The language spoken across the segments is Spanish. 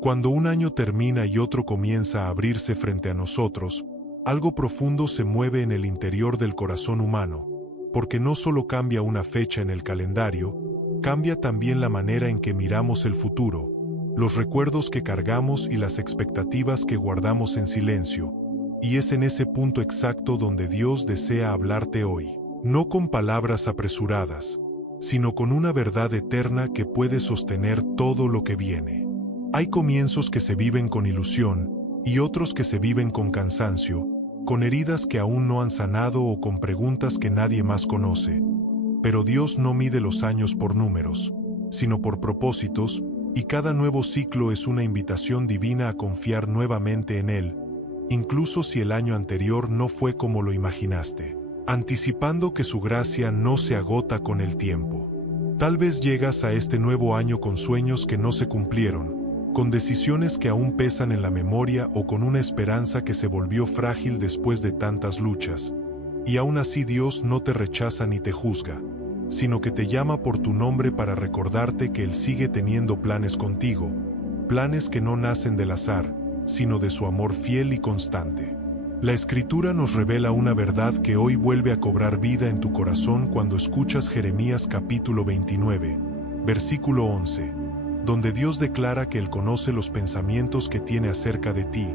Cuando un año termina y otro comienza a abrirse frente a nosotros, algo profundo se mueve en el interior del corazón humano, porque no solo cambia una fecha en el calendario, cambia también la manera en que miramos el futuro, los recuerdos que cargamos y las expectativas que guardamos en silencio. Y es en ese punto exacto donde Dios desea hablarte hoy, no con palabras apresuradas, sino con una verdad eterna que puede sostener todo lo que viene. Hay comienzos que se viven con ilusión, y otros que se viven con cansancio, con heridas que aún no han sanado o con preguntas que nadie más conoce. Pero Dios no mide los años por números, sino por propósitos, y cada nuevo ciclo es una invitación divina a confiar nuevamente en Él, incluso si el año anterior no fue como lo imaginaste, anticipando que su gracia no se agota con el tiempo. Tal vez llegas a este nuevo año con sueños que no se cumplieron, con decisiones que aún pesan en la memoria o con una esperanza que se volvió frágil después de tantas luchas. Y aún así Dios no te rechaza ni te juzga, sino que te llama por tu nombre para recordarte que Él sigue teniendo planes contigo, planes que no nacen del azar, sino de su amor fiel y constante. La Escritura nos revela una verdad que hoy vuelve a cobrar vida en tu corazón cuando escuchas Jeremías capítulo 29, versículo 11, donde Dios declara que Él conoce los pensamientos que tiene acerca de ti,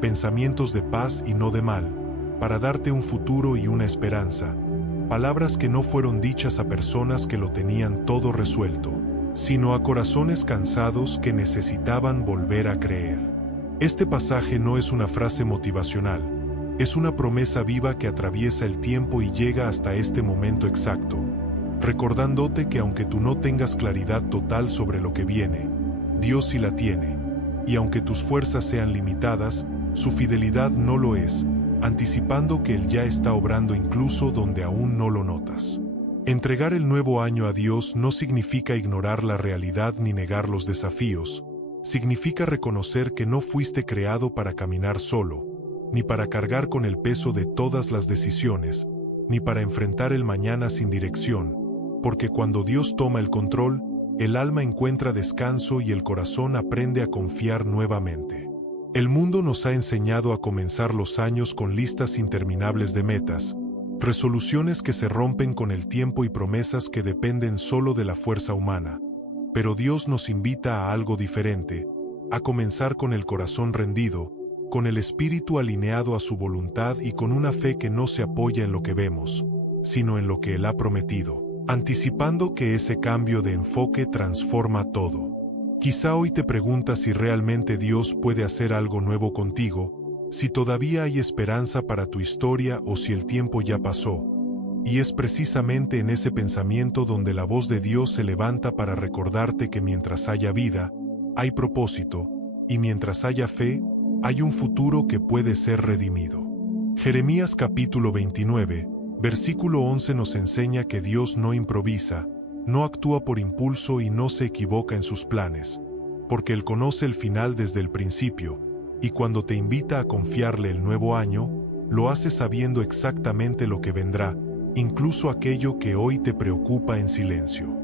pensamientos de paz y no de mal, para darte un futuro y una esperanza, palabras que no fueron dichas a personas que lo tenían todo resuelto, sino a corazones cansados que necesitaban volver a creer. Este pasaje no es una frase motivacional, es una promesa viva que atraviesa el tiempo y llega hasta este momento exacto, recordándote que aunque tú no tengas claridad total sobre lo que viene, Dios sí la tiene, y aunque tus fuerzas sean limitadas, su fidelidad no lo es, anticipando que Él ya está obrando incluso donde aún no lo notas. Entregar el nuevo año a Dios no significa ignorar la realidad ni negar los desafíos. Significa reconocer que no fuiste creado para caminar solo, ni para cargar con el peso de todas las decisiones, ni para enfrentar el mañana sin dirección, porque cuando Dios toma el control, el alma encuentra descanso y el corazón aprende a confiar nuevamente. El mundo nos ha enseñado a comenzar los años con listas interminables de metas, resoluciones que se rompen con el tiempo y promesas que dependen solo de la fuerza humana. Pero Dios nos invita a algo diferente, a comenzar con el corazón rendido, con el espíritu alineado a su voluntad y con una fe que no se apoya en lo que vemos, sino en lo que Él ha prometido, anticipando que ese cambio de enfoque transforma todo. Quizá hoy te preguntas si realmente Dios puede hacer algo nuevo contigo, si todavía hay esperanza para tu historia o si el tiempo ya pasó. Y es precisamente en ese pensamiento donde la voz de Dios se levanta para recordarte que mientras haya vida, hay propósito, y mientras haya fe, hay un futuro que puede ser redimido. Jeremías capítulo 29, versículo 11 nos enseña que Dios no improvisa, no actúa por impulso y no se equivoca en sus planes, porque Él conoce el final desde el principio, y cuando te invita a confiarle el nuevo año, lo hace sabiendo exactamente lo que vendrá, incluso aquello que hoy te preocupa en silencio.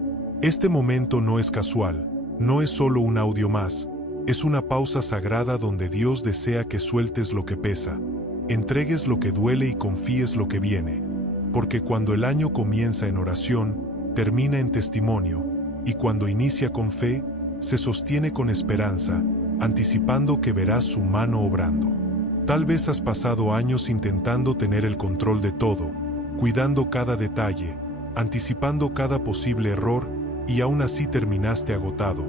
Este momento no es casual, no es solo un audio más, es una pausa sagrada donde Dios desea que sueltes lo que pesa, entregues lo que duele y confíes lo que viene, porque cuando el año comienza en oración, termina en testimonio, y cuando inicia con fe, se sostiene con esperanza, anticipando que verás su mano obrando. Tal vez has pasado años intentando tener el control de todo, cuidando cada detalle, anticipando cada posible error, y aún así terminaste agotado,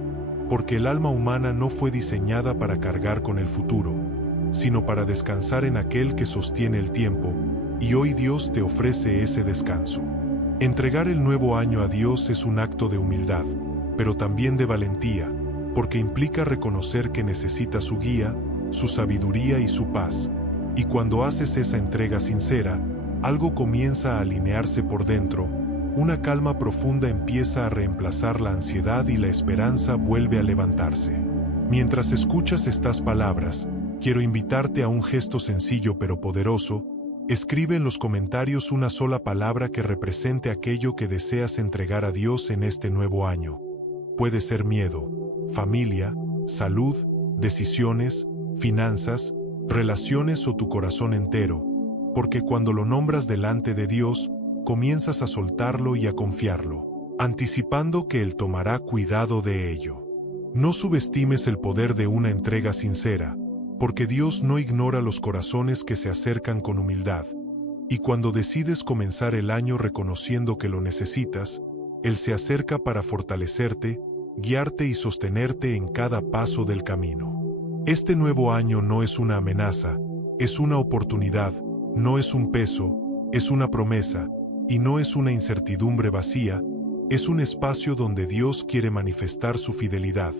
porque el alma humana no fue diseñada para cargar con el futuro, sino para descansar en aquel que sostiene el tiempo, y hoy Dios te ofrece ese descanso. Entregar el nuevo año a Dios es un acto de humildad, pero también de valentía, porque implica reconocer que necesitas su guía, su sabiduría y su paz, y cuando haces esa entrega sincera, algo comienza a alinearse por dentro, una calma profunda empieza a reemplazar la ansiedad y la esperanza vuelve a levantarse. Mientras escuchas estas palabras, quiero invitarte a un gesto sencillo pero poderoso. Escribe en los comentarios una sola palabra que represente aquello que deseas entregar a Dios en este nuevo año. Puede ser miedo, familia, salud, decisiones, finanzas, relaciones o tu corazón entero, porque cuando lo nombras delante de Dios, comienzas a soltarlo y a confiarlo, anticipando que Él tomará cuidado de ello. No subestimes el poder de una entrega sincera, porque Dios no ignora los corazones que se acercan con humildad. Y cuando decides comenzar el año reconociendo que lo necesitas, Él se acerca para fortalecerte, guiarte y sostenerte en cada paso del camino. Este nuevo año no es una amenaza, es una oportunidad, no es un peso, es una promesa, y no es una incertidumbre vacía, es un espacio donde Dios quiere manifestar su fidelidad,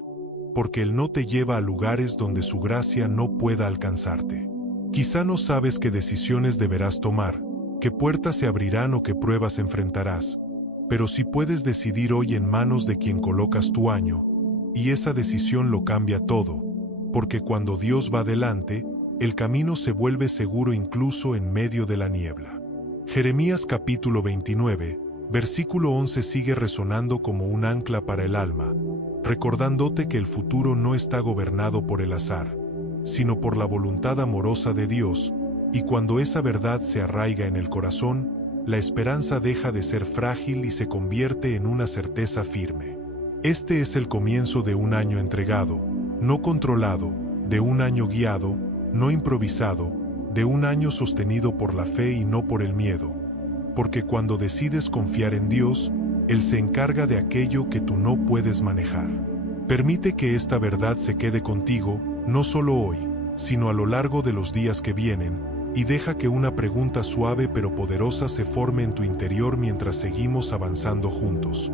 porque Él no te lleva a lugares donde su gracia no pueda alcanzarte. Quizá no sabes qué decisiones deberás tomar, qué puertas se abrirán o qué pruebas enfrentarás, pero si puedes decidir hoy en manos de quien colocas tu año, y esa decisión lo cambia todo, porque cuando Dios va delante, el camino se vuelve seguro incluso en medio de la niebla. Jeremías capítulo 29, versículo 11 sigue resonando como un ancla para el alma, recordándote que el futuro no está gobernado por el azar, sino por la voluntad amorosa de Dios, y cuando esa verdad se arraiga en el corazón, la esperanza deja de ser frágil y se convierte en una certeza firme. Este es el comienzo de un año entregado, no controlado, de un año guiado, no improvisado, de un año sostenido por la fe y no por el miedo. Porque cuando decides confiar en Dios, Él se encarga de aquello que tú no puedes manejar. Permite que esta verdad se quede contigo, no solo hoy, sino a lo largo de los días que vienen, y deja que una pregunta suave pero poderosa se forme en tu interior mientras seguimos avanzando juntos.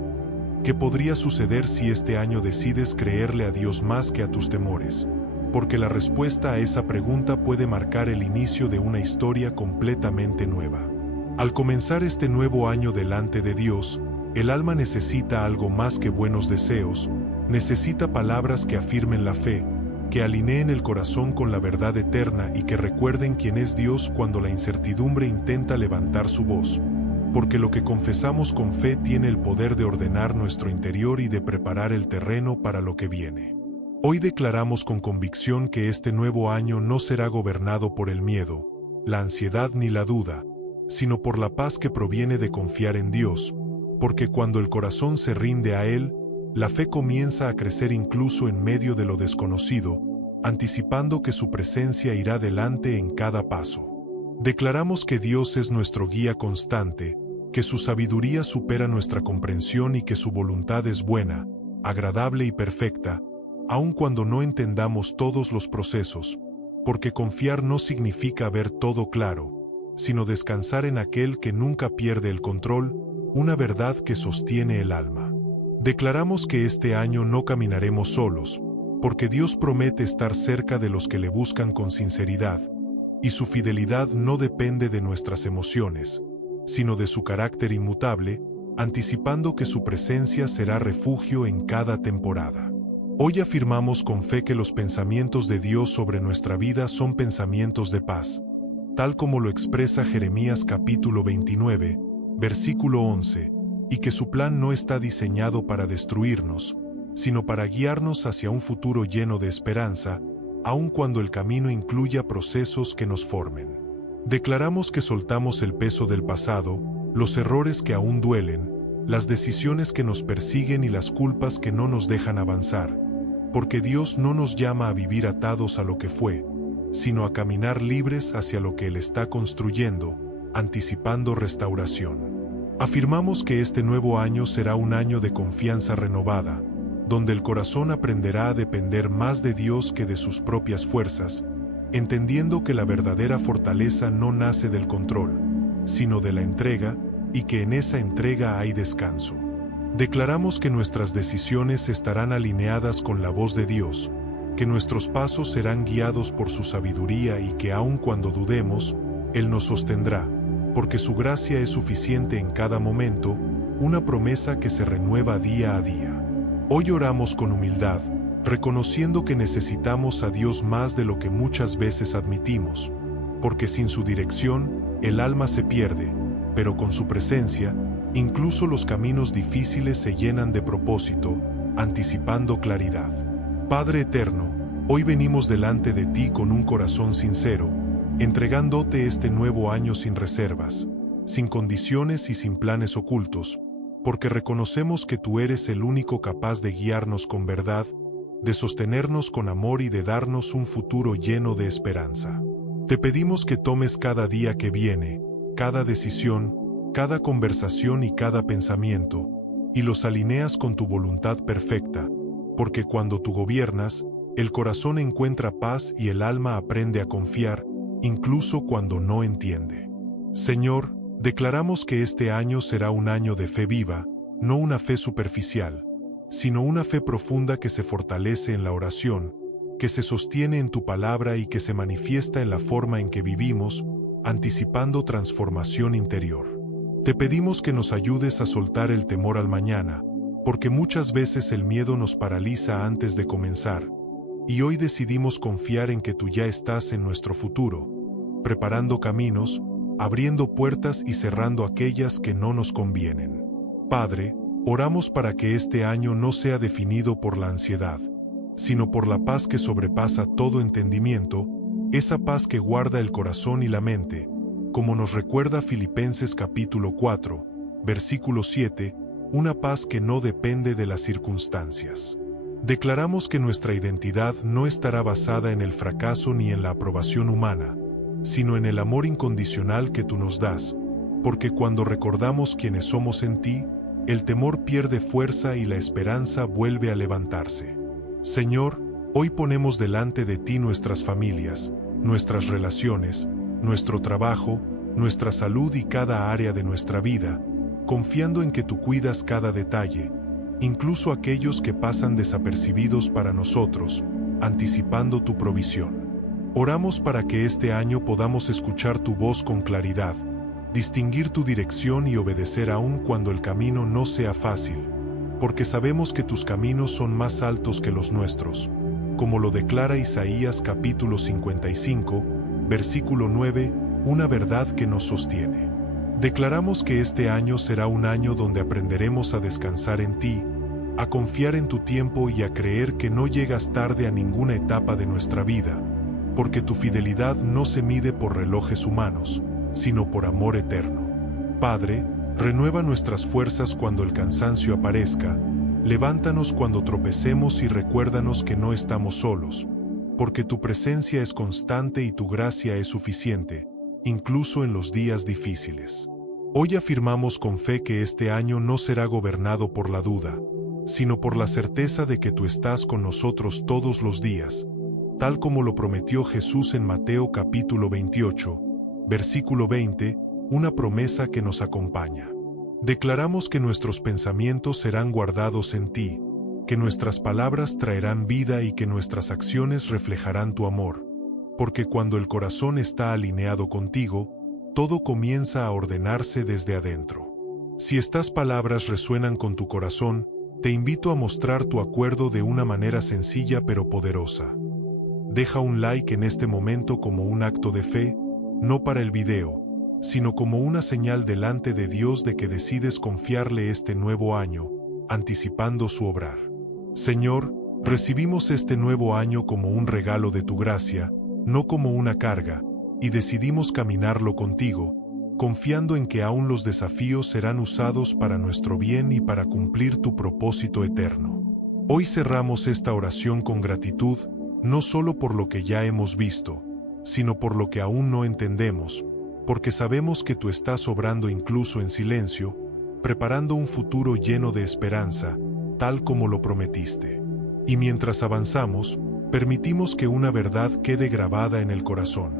¿Qué podría suceder si este año decides creerle a Dios más que a tus temores? Porque la respuesta a esa pregunta puede marcar el inicio de una historia completamente nueva. Al comenzar este nuevo año delante de Dios, el alma necesita algo más que buenos deseos, necesita palabras que afirmen la fe, que alineen el corazón con la verdad eterna y que recuerden quién es Dios cuando la incertidumbre intenta levantar su voz. Porque lo que confesamos con fe tiene el poder de ordenar nuestro interior y de preparar el terreno para lo que viene. Hoy declaramos con convicción que este nuevo año no será gobernado por el miedo, la ansiedad ni la duda, sino por la paz que proviene de confiar en Dios, porque cuando el corazón se rinde a Él, la fe comienza a crecer incluso en medio de lo desconocido, anticipando que su presencia irá delante en cada paso. Declaramos que Dios es nuestro guía constante, que su sabiduría supera nuestra comprensión y que su voluntad es buena, agradable y perfecta, aun cuando no entendamos todos los procesos, porque confiar no significa ver todo claro, sino descansar en aquel que nunca pierde el control, una verdad que sostiene el alma. Declaramos que este año no caminaremos solos, porque Dios promete estar cerca de los que le buscan con sinceridad, y su fidelidad no depende de nuestras emociones, sino de su carácter inmutable, anticipando que su presencia será refugio en cada temporada. Hoy afirmamos con fe que los pensamientos de Dios sobre nuestra vida son pensamientos de paz, tal como lo expresa Jeremías capítulo 29, versículo 11, y que su plan no está diseñado para destruirnos, sino para guiarnos hacia un futuro lleno de esperanza, aun cuando el camino incluya procesos que nos formen. Declaramos que soltamos el peso del pasado, los errores que aún duelen, las decisiones que nos persiguen y las culpas que no nos dejan avanzar, porque Dios no nos llama a vivir atados a lo que fue, sino a caminar libres hacia lo que Él está construyendo, anticipando restauración. Afirmamos que este nuevo año será un año de confianza renovada, donde el corazón aprenderá a depender más de Dios que de sus propias fuerzas, entendiendo que la verdadera fortaleza no nace del control, sino de la entrega, y que en esa entrega hay descanso. Declaramos que nuestras decisiones estarán alineadas con la voz de Dios, que nuestros pasos serán guiados por su sabiduría y que aun cuando dudemos, Él nos sostendrá, porque su gracia es suficiente en cada momento, una promesa que se renueva día a día. Hoy oramos con humildad, reconociendo que necesitamos a Dios más de lo que muchas veces admitimos, porque sin su dirección, el alma se pierde, pero con su presencia, incluso los caminos difíciles se llenan de propósito, anticipando claridad. Padre eterno, Hoy venimos delante de ti con un corazón sincero, entregándote este nuevo año sin reservas, sin condiciones y sin planes ocultos, porque reconocemos que tú eres el único capaz de guiarnos con verdad, de sostenernos con amor y de darnos un futuro lleno de esperanza. Te pedimos que tomes cada día que viene, cada decisión, cada conversación y cada pensamiento, y los alineas con tu voluntad perfecta, porque cuando tú gobiernas, el corazón encuentra paz y el alma aprende a confiar, incluso cuando no entiende. Señor, declaramos que este año será un año de fe viva, no una fe superficial, sino una fe profunda que se fortalece en la oración, que se sostiene en tu palabra y que se manifiesta en la forma en que vivimos, anticipando transformación interior. Te pedimos que nos ayudes a soltar el temor al mañana, porque muchas veces el miedo nos paraliza antes de comenzar, y hoy decidimos confiar en que tú ya estás en nuestro futuro, preparando caminos, abriendo puertas y cerrando aquellas que no nos convienen. Padre, oramos para que este año no sea definido por la ansiedad, sino por la paz que sobrepasa todo entendimiento, esa paz que guarda el corazón y la mente, como nos recuerda Filipenses capítulo 4, versículo 7, una paz que no depende de las circunstancias. Declaramos que nuestra identidad no estará basada en el fracaso ni en la aprobación humana, sino en el amor incondicional que tú nos das, porque cuando recordamos quiénes somos en ti, el temor pierde fuerza y la esperanza vuelve a levantarse. Señor, hoy ponemos delante de ti nuestras familias, nuestras relaciones, nuestro trabajo, nuestra salud y cada área de nuestra vida, confiando en que tú cuidas cada detalle, incluso aquellos que pasan desapercibidos para nosotros, anticipando tu provisión. Oramos para que este año podamos escuchar tu voz con claridad, distinguir tu dirección y obedecer aún cuando el camino no sea fácil, porque sabemos que tus caminos son más altos que los nuestros, como lo declara Isaías capítulo 55, versículo 9, una verdad que nos sostiene. Declaramos que este año será un año donde aprenderemos a descansar en ti, a confiar en tu tiempo y a creer que no llegas tarde a ninguna etapa de nuestra vida, porque tu fidelidad no se mide por relojes humanos, sino por amor eterno. Padre, renueva nuestras fuerzas cuando el cansancio aparezca, levántanos cuando tropecemos y recuérdanos que no estamos solos, porque tu presencia es constante y tu gracia es suficiente, incluso en los días difíciles. Hoy afirmamos con fe que este año no será gobernado por la duda, sino por la certeza de que tú estás con nosotros todos los días, tal como lo prometió Jesús en Mateo capítulo 28, versículo 20, una promesa que nos acompaña. Declaramos que nuestros pensamientos serán guardados en ti, que nuestras palabras traerán vida y que nuestras acciones reflejarán tu amor, porque cuando el corazón está alineado contigo, todo comienza a ordenarse desde adentro. Si estas palabras resuenan con tu corazón, te invito a mostrar tu acuerdo de una manera sencilla pero poderosa. Deja un like en este momento como un acto de fe, no para el video, sino como una señal delante de Dios de que decides confiarle este nuevo año, anticipando su obrar. Señor, recibimos este nuevo año como un regalo de tu gracia, no como una carga, y decidimos caminarlo contigo, confiando en que aún los desafíos serán usados para nuestro bien y para cumplir tu propósito eterno. Hoy cerramos esta oración con gratitud, no solo por lo que ya hemos visto, sino por lo que aún no entendemos, porque sabemos que tú estás obrando incluso en silencio, preparando un futuro lleno de esperanza, tal como lo prometiste. Y mientras avanzamos, permitimos que una verdad quede grabada en el corazón.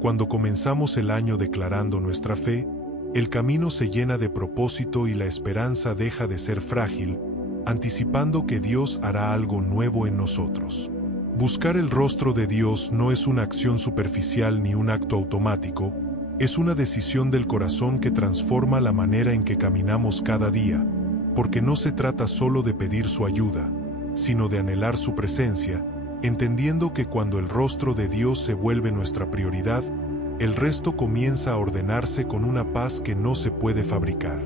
Cuando comenzamos el año declarando nuestra fe, el camino se llena de propósito y la esperanza deja de ser frágil, anticipando que Dios hará algo nuevo en nosotros. Buscar el rostro de Dios no es una acción superficial ni un acto automático, es una decisión del corazón que transforma la manera en que caminamos cada día, porque no se trata solo de pedir su ayuda, sino de anhelar su presencia, entendiendo que cuando el rostro de Dios se vuelve nuestra prioridad, el resto comienza a ordenarse con una paz que no se puede fabricar.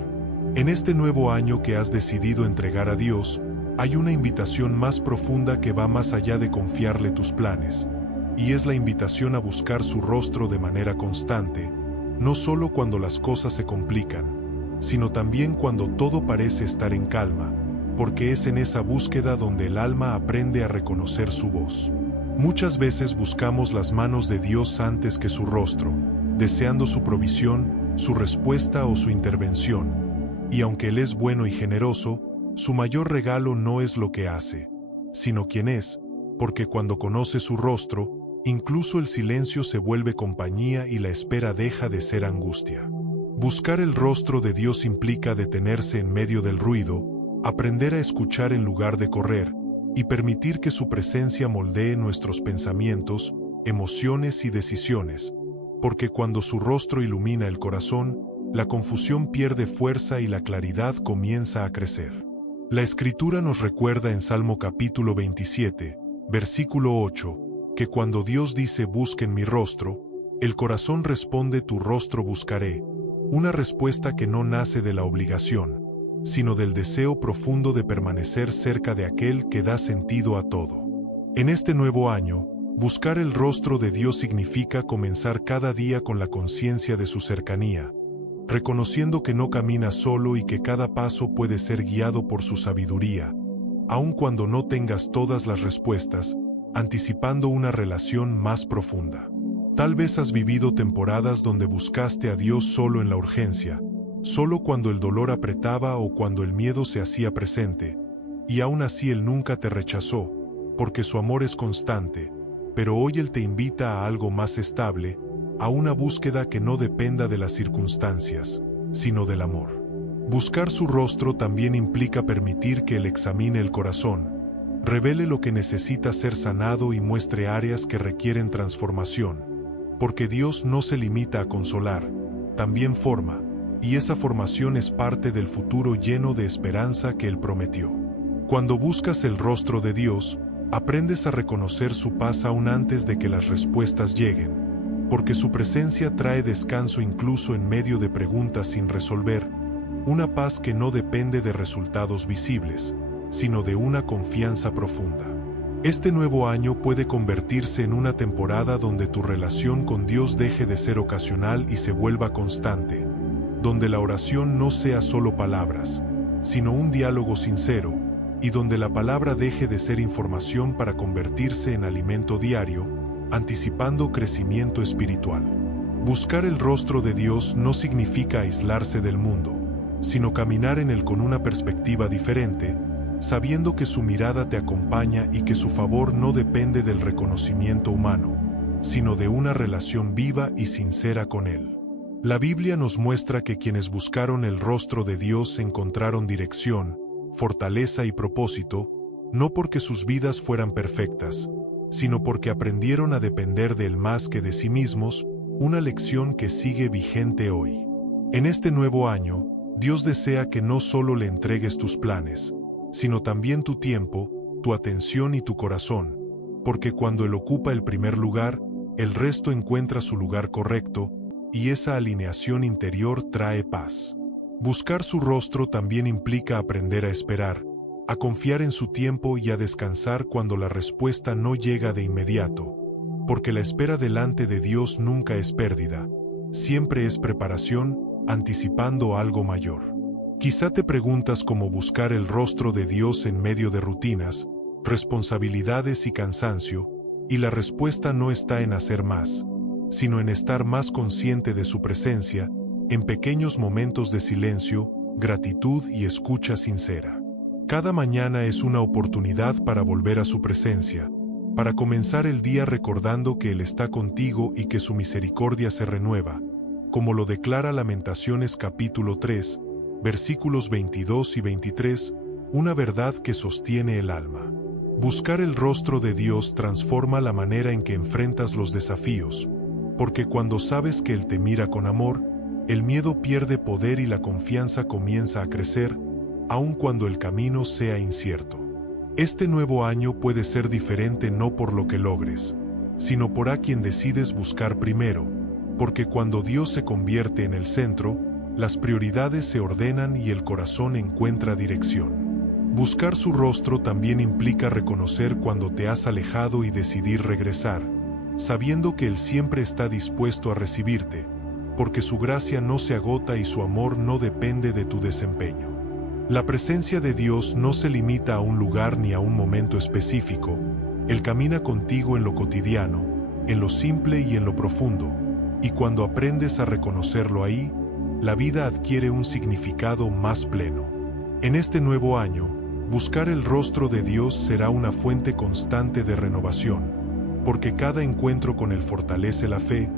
En este nuevo año que has decidido entregar a Dios, Hay una invitación más profunda que va más allá de confiarle tus planes, y es la invitación a buscar su rostro de manera constante, no solo cuando las cosas se complican, sino también cuando todo parece estar en calma, porque es en esa búsqueda donde el alma aprende a reconocer su voz. Muchas veces buscamos las manos de Dios antes que su rostro, deseando su provisión, su respuesta o su intervención, y aunque Él es bueno y generoso, su mayor regalo no es lo que hace, sino quién es, porque cuando conoce su rostro, incluso el silencio se vuelve compañía y la espera deja de ser angustia. Buscar el rostro de Dios implica detenerse en medio del ruido, aprender a escuchar en lugar de correr, y permitir que su presencia moldee nuestros pensamientos, emociones y decisiones, porque cuando su rostro ilumina el corazón, la confusión pierde fuerza y la claridad comienza a crecer. La Escritura nos recuerda en Salmo capítulo 27, versículo 8, que cuando Dios dice busquen mi rostro, el corazón responde tu rostro buscaré, una respuesta que no nace de la obligación, sino del deseo profundo de permanecer cerca de aquel que da sentido a todo. En este nuevo año, buscar el rostro de Dios significa comenzar cada día con la conciencia de su cercanía, reconociendo que no camina solo y que cada paso puede ser guiado por su sabiduría, aun cuando no tengas todas las respuestas, anticipando una relación más profunda. Tal vez has vivido temporadas donde buscaste a Dios solo en la urgencia, solo cuando el dolor apretaba o cuando el miedo se hacía presente, y aún así Él nunca te rechazó, porque su amor es constante, pero hoy Él te invita a algo más estable, a una búsqueda que no dependa de las circunstancias, sino del amor. Buscar su rostro también implica permitir que Él examine el corazón, revele lo que necesita ser sanado y muestre áreas que requieren transformación, porque Dios no se limita a consolar, también forma, y esa formación es parte del futuro lleno de esperanza que Él prometió. Cuando buscas el rostro de Dios, aprendes a reconocer su paz aún antes de que las respuestas lleguen, porque su presencia trae descanso incluso en medio de preguntas sin resolver, una paz que no depende de resultados visibles, sino de una confianza profunda. Este nuevo año puede convertirse en una temporada donde tu relación con Dios deje de ser ocasional y se vuelva constante, donde la oración no sea solo palabras, sino un diálogo sincero, y donde la palabra deje de ser información para convertirse en alimento diario, anticipando crecimiento espiritual. Buscar el rostro de Dios no significa aislarse del mundo, sino caminar en él con una perspectiva diferente, sabiendo que su mirada te acompaña y que su favor no depende del reconocimiento humano, sino de una relación viva y sincera con Él. La Biblia nos muestra que quienes buscaron el rostro de Dios encontraron dirección, fortaleza y propósito, no porque sus vidas fueran perfectas, sino porque aprendieron a depender de Él más que de sí mismos, una lección que sigue vigente hoy. En este nuevo año, Dios desea que no solo le entregues tus planes, sino también tu tiempo, tu atención y tu corazón, porque cuando Él ocupa el primer lugar, el resto encuentra su lugar correcto, y esa alineación interior trae paz. Buscar su rostro también implica aprender a esperar, a confiar en su tiempo y a descansar cuando la respuesta no llega de inmediato, porque la espera delante de Dios nunca es pérdida, siempre es preparación, anticipando algo mayor. Quizá te preguntas cómo buscar el rostro de Dios en medio de rutinas, responsabilidades y cansancio, y la respuesta no está en hacer más, sino en estar más consciente de su presencia, en pequeños momentos de silencio, gratitud y escucha sincera. Cada mañana es una oportunidad para volver a su presencia, para comenzar el día recordando que Él está contigo y que su misericordia se renueva, como lo declara Lamentaciones capítulo 3, versículos 22 y 23, una verdad que sostiene el alma. Buscar el rostro de Dios transforma la manera en que enfrentas los desafíos, porque cuando sabes que Él te mira con amor, el miedo pierde poder y la confianza comienza a crecer, aun cuando el camino sea incierto. Este nuevo año puede ser diferente no por lo que logres, sino por a quien decides buscar primero, porque cuando Dios se convierte en el centro, las prioridades se ordenan y el corazón encuentra dirección. Buscar su rostro también implica reconocer cuando te has alejado y decidir regresar, sabiendo que Él siempre está dispuesto a recibirte, porque su gracia no se agota y su amor no depende de tu desempeño. La presencia de Dios no se limita a un lugar ni a un momento específico. Él camina contigo en lo cotidiano, en lo simple y en lo profundo, y cuando aprendes a reconocerlo ahí, la vida adquiere un significado más pleno. En este nuevo año, buscar el rostro de Dios será una fuente constante de renovación, porque cada encuentro con Él fortalece la fe,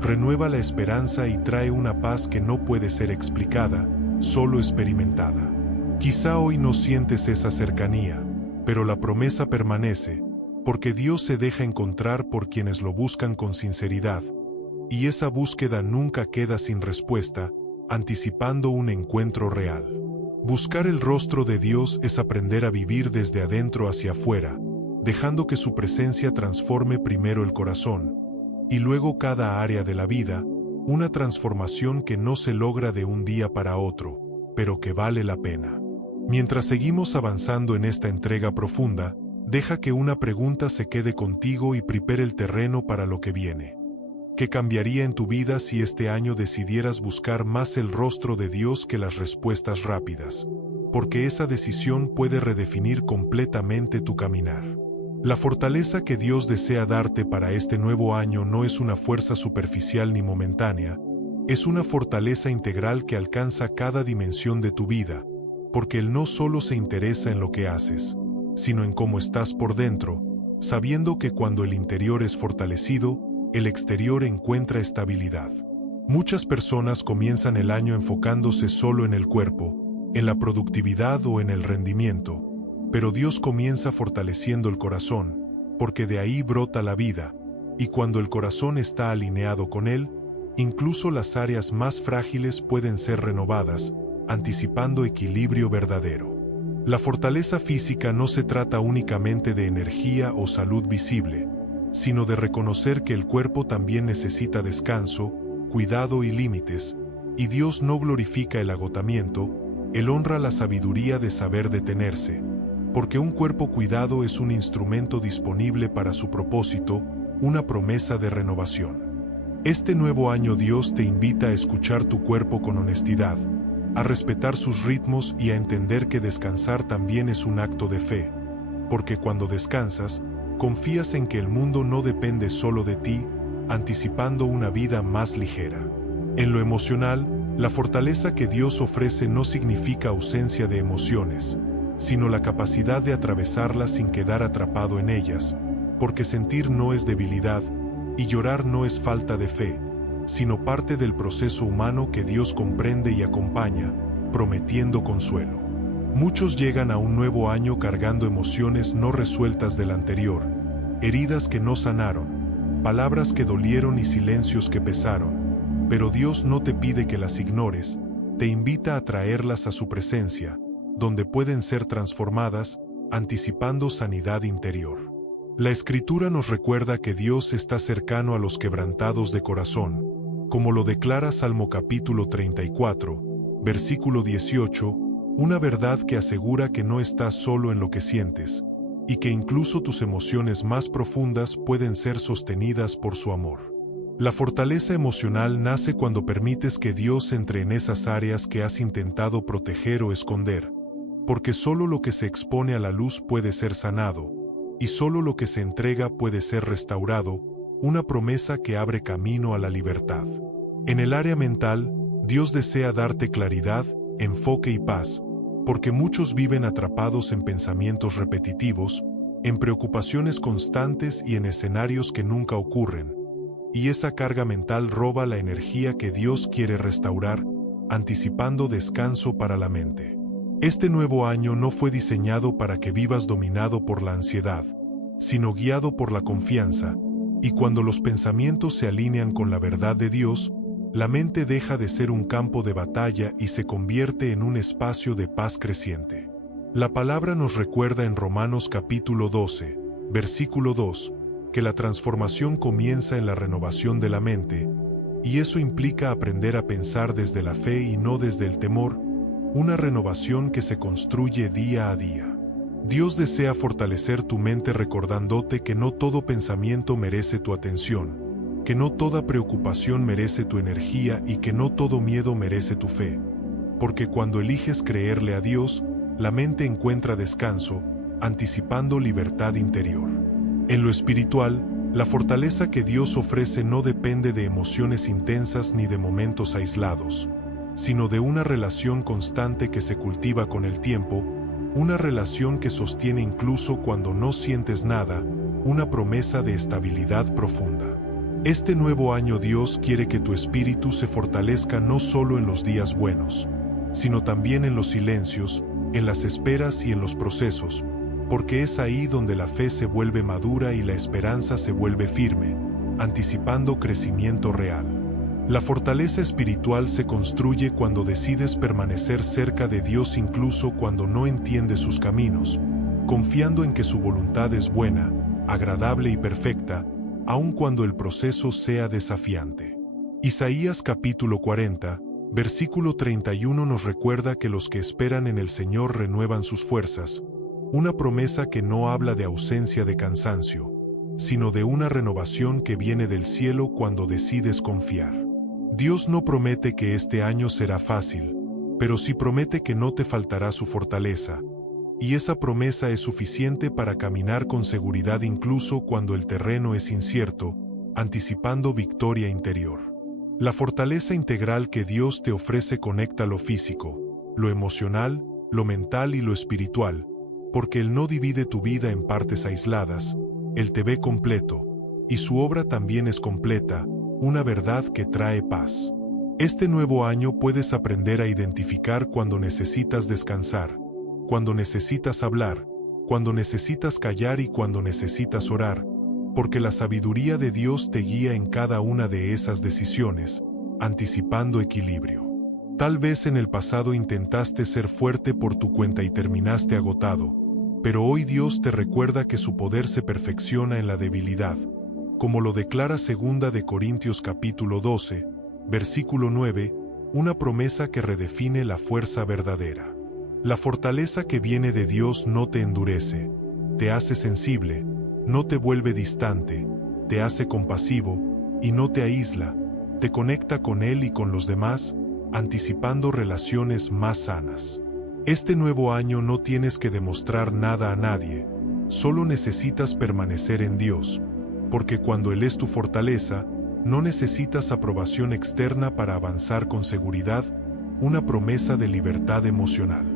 renueva la esperanza y trae una paz que no puede ser explicada, solo experimentada. Quizá hoy no sientes esa cercanía, pero la promesa permanece, porque Dios se deja encontrar por quienes lo buscan con sinceridad, y esa búsqueda nunca queda sin respuesta, anticipando un encuentro real. Buscar el rostro de Dios es aprender a vivir desde adentro hacia afuera, dejando que su presencia transforme primero el corazón, y luego cada área de la vida, una transformación que no se logra de un día para otro, pero que vale la pena. Mientras seguimos avanzando en esta entrega profunda, deja que una pregunta se quede contigo y prepare el terreno para lo que viene. ¿Qué cambiaría en tu vida si este año decidieras buscar más el rostro de Dios que las respuestas rápidas? Porque esa decisión puede redefinir completamente tu caminar. La fortaleza que Dios desea darte para este nuevo año no es una fuerza superficial ni momentánea, es una fortaleza integral que alcanza cada dimensión de tu vida, porque Él no solo se interesa en lo que haces, sino en cómo estás por dentro, sabiendo que cuando el interior es fortalecido, el exterior encuentra estabilidad. Muchas personas comienzan el año enfocándose solo en el cuerpo, en la productividad o en el rendimiento, pero Dios comienza fortaleciendo el corazón, porque de ahí brota la vida, y cuando el corazón está alineado con Él, incluso las áreas más frágiles pueden ser renovadas, anticipando equilibrio verdadero. La fortaleza física no se trata únicamente de energía o salud visible, sino de reconocer que el cuerpo también necesita descanso, cuidado y límites, y Dios no glorifica el agotamiento, Él honra la sabiduría de saber detenerse, porque un cuerpo cuidado es un instrumento disponible para su propósito, una promesa de renovación. Este nuevo año Dios te invita a escuchar tu cuerpo con honestidad, a respetar sus ritmos y a entender que descansar también es un acto de fe, porque cuando descansas, confías en que el mundo no depende solo de ti, anticipando una vida más ligera. En lo emocional, la fortaleza que Dios ofrece no significa ausencia de emociones, sino la capacidad de atravesarlas sin quedar atrapado en ellas, porque sentir no es debilidad, y llorar no es falta de fe, sino parte del proceso humano que Dios comprende y acompaña, prometiendo consuelo. Muchos llegan a un nuevo año cargando emociones no resueltas del anterior, heridas que no sanaron, palabras que dolieron y silencios que pesaron, pero Dios no te pide que las ignores, te invita a traerlas a su presencia, donde pueden ser transformadas, anticipando sanidad interior. La Escritura nos recuerda que Dios está cercano a los quebrantados de corazón, como lo declara Salmo capítulo 34, versículo 18, una verdad que asegura que no estás solo en lo que sientes, y que incluso tus emociones más profundas pueden ser sostenidas por su amor. La fortaleza emocional nace cuando permites que Dios entre en esas áreas que has intentado proteger o esconder, porque solo lo que se expone a la luz puede ser sanado, y solo lo que se entrega puede ser restaurado, una promesa que abre camino a la libertad. En el área mental, Dios desea darte claridad, enfoque y paz, porque muchos viven atrapados en pensamientos repetitivos, en preocupaciones constantes y en escenarios que nunca ocurren, y esa carga mental roba la energía que Dios quiere restaurar, anticipando descanso para la mente. Este nuevo año no fue diseñado para que vivas dominado por la ansiedad, sino guiado por la confianza, y cuando los pensamientos se alinean con la verdad de Dios, la mente deja de ser un campo de batalla y se convierte en un espacio de paz creciente. La palabra nos recuerda en Romanos capítulo 12, versículo 2, que la transformación comienza en la renovación de la mente, y eso implica aprender a pensar desde la fe y no desde el temor, una renovación que se construye día a día. Dios desea fortalecer tu mente recordándote que no todo pensamiento merece tu atención, que no toda preocupación merece tu energía y que no todo miedo merece tu fe. Porque cuando eliges creerle a Dios, la mente encuentra descanso, anticipando libertad interior. En lo espiritual, la fortaleza que Dios ofrece no depende de emociones intensas ni de momentos aislados, sino de una relación constante que se cultiva con el tiempo, una relación que sostiene incluso cuando no sientes nada, una promesa de estabilidad profunda. Este nuevo año Dios quiere que tu espíritu se fortalezca no solo en los días buenos, sino también en los silencios, en las esperas y en los procesos, porque es ahí donde la fe se vuelve madura y la esperanza se vuelve firme, anticipando crecimiento real. La fortaleza espiritual se construye cuando decides permanecer cerca de Dios incluso cuando no entiendes sus caminos, confiando en que su voluntad es buena, agradable y perfecta, aun cuando el proceso sea desafiante. Isaías capítulo 40, versículo 31 nos recuerda que los que esperan en el Señor renuevan sus fuerzas, una promesa que no habla de ausencia de cansancio, sino de una renovación que viene del cielo cuando decides confiar. Dios no promete que este año será fácil, pero sí promete que no te faltará su fortaleza, y esa promesa es suficiente para caminar con seguridad incluso cuando el terreno es incierto, anticipando victoria interior. La fortaleza integral que Dios te ofrece conecta lo físico, lo emocional, lo mental y lo espiritual, porque Él no divide tu vida en partes aisladas, Él te ve completo, y su obra también es completa, una verdad que trae paz. Este nuevo año puedes aprender a identificar cuando necesitas descansar, cuando necesitas hablar, cuando necesitas callar y cuando necesitas orar, porque la sabiduría de Dios te guía en cada una de esas decisiones, anticipando equilibrio. Tal vez en el pasado intentaste ser fuerte por tu cuenta y terminaste agotado, pero hoy Dios te recuerda que su poder se perfecciona en la debilidad, como lo declara 2 de Corintios capítulo 12, versículo 9, una promesa que redefine la fuerza verdadera. La fortaleza que viene de Dios no te endurece, te hace sensible, no te vuelve distante, te hace compasivo, y no te aísla, te conecta con Él y con los demás, anticipando relaciones más sanas. Este nuevo año no tienes que demostrar nada a nadie, solo necesitas permanecer en Dios, porque cuando Él es tu fortaleza, no necesitas aprobación externa para avanzar con seguridad, una promesa de libertad emocional.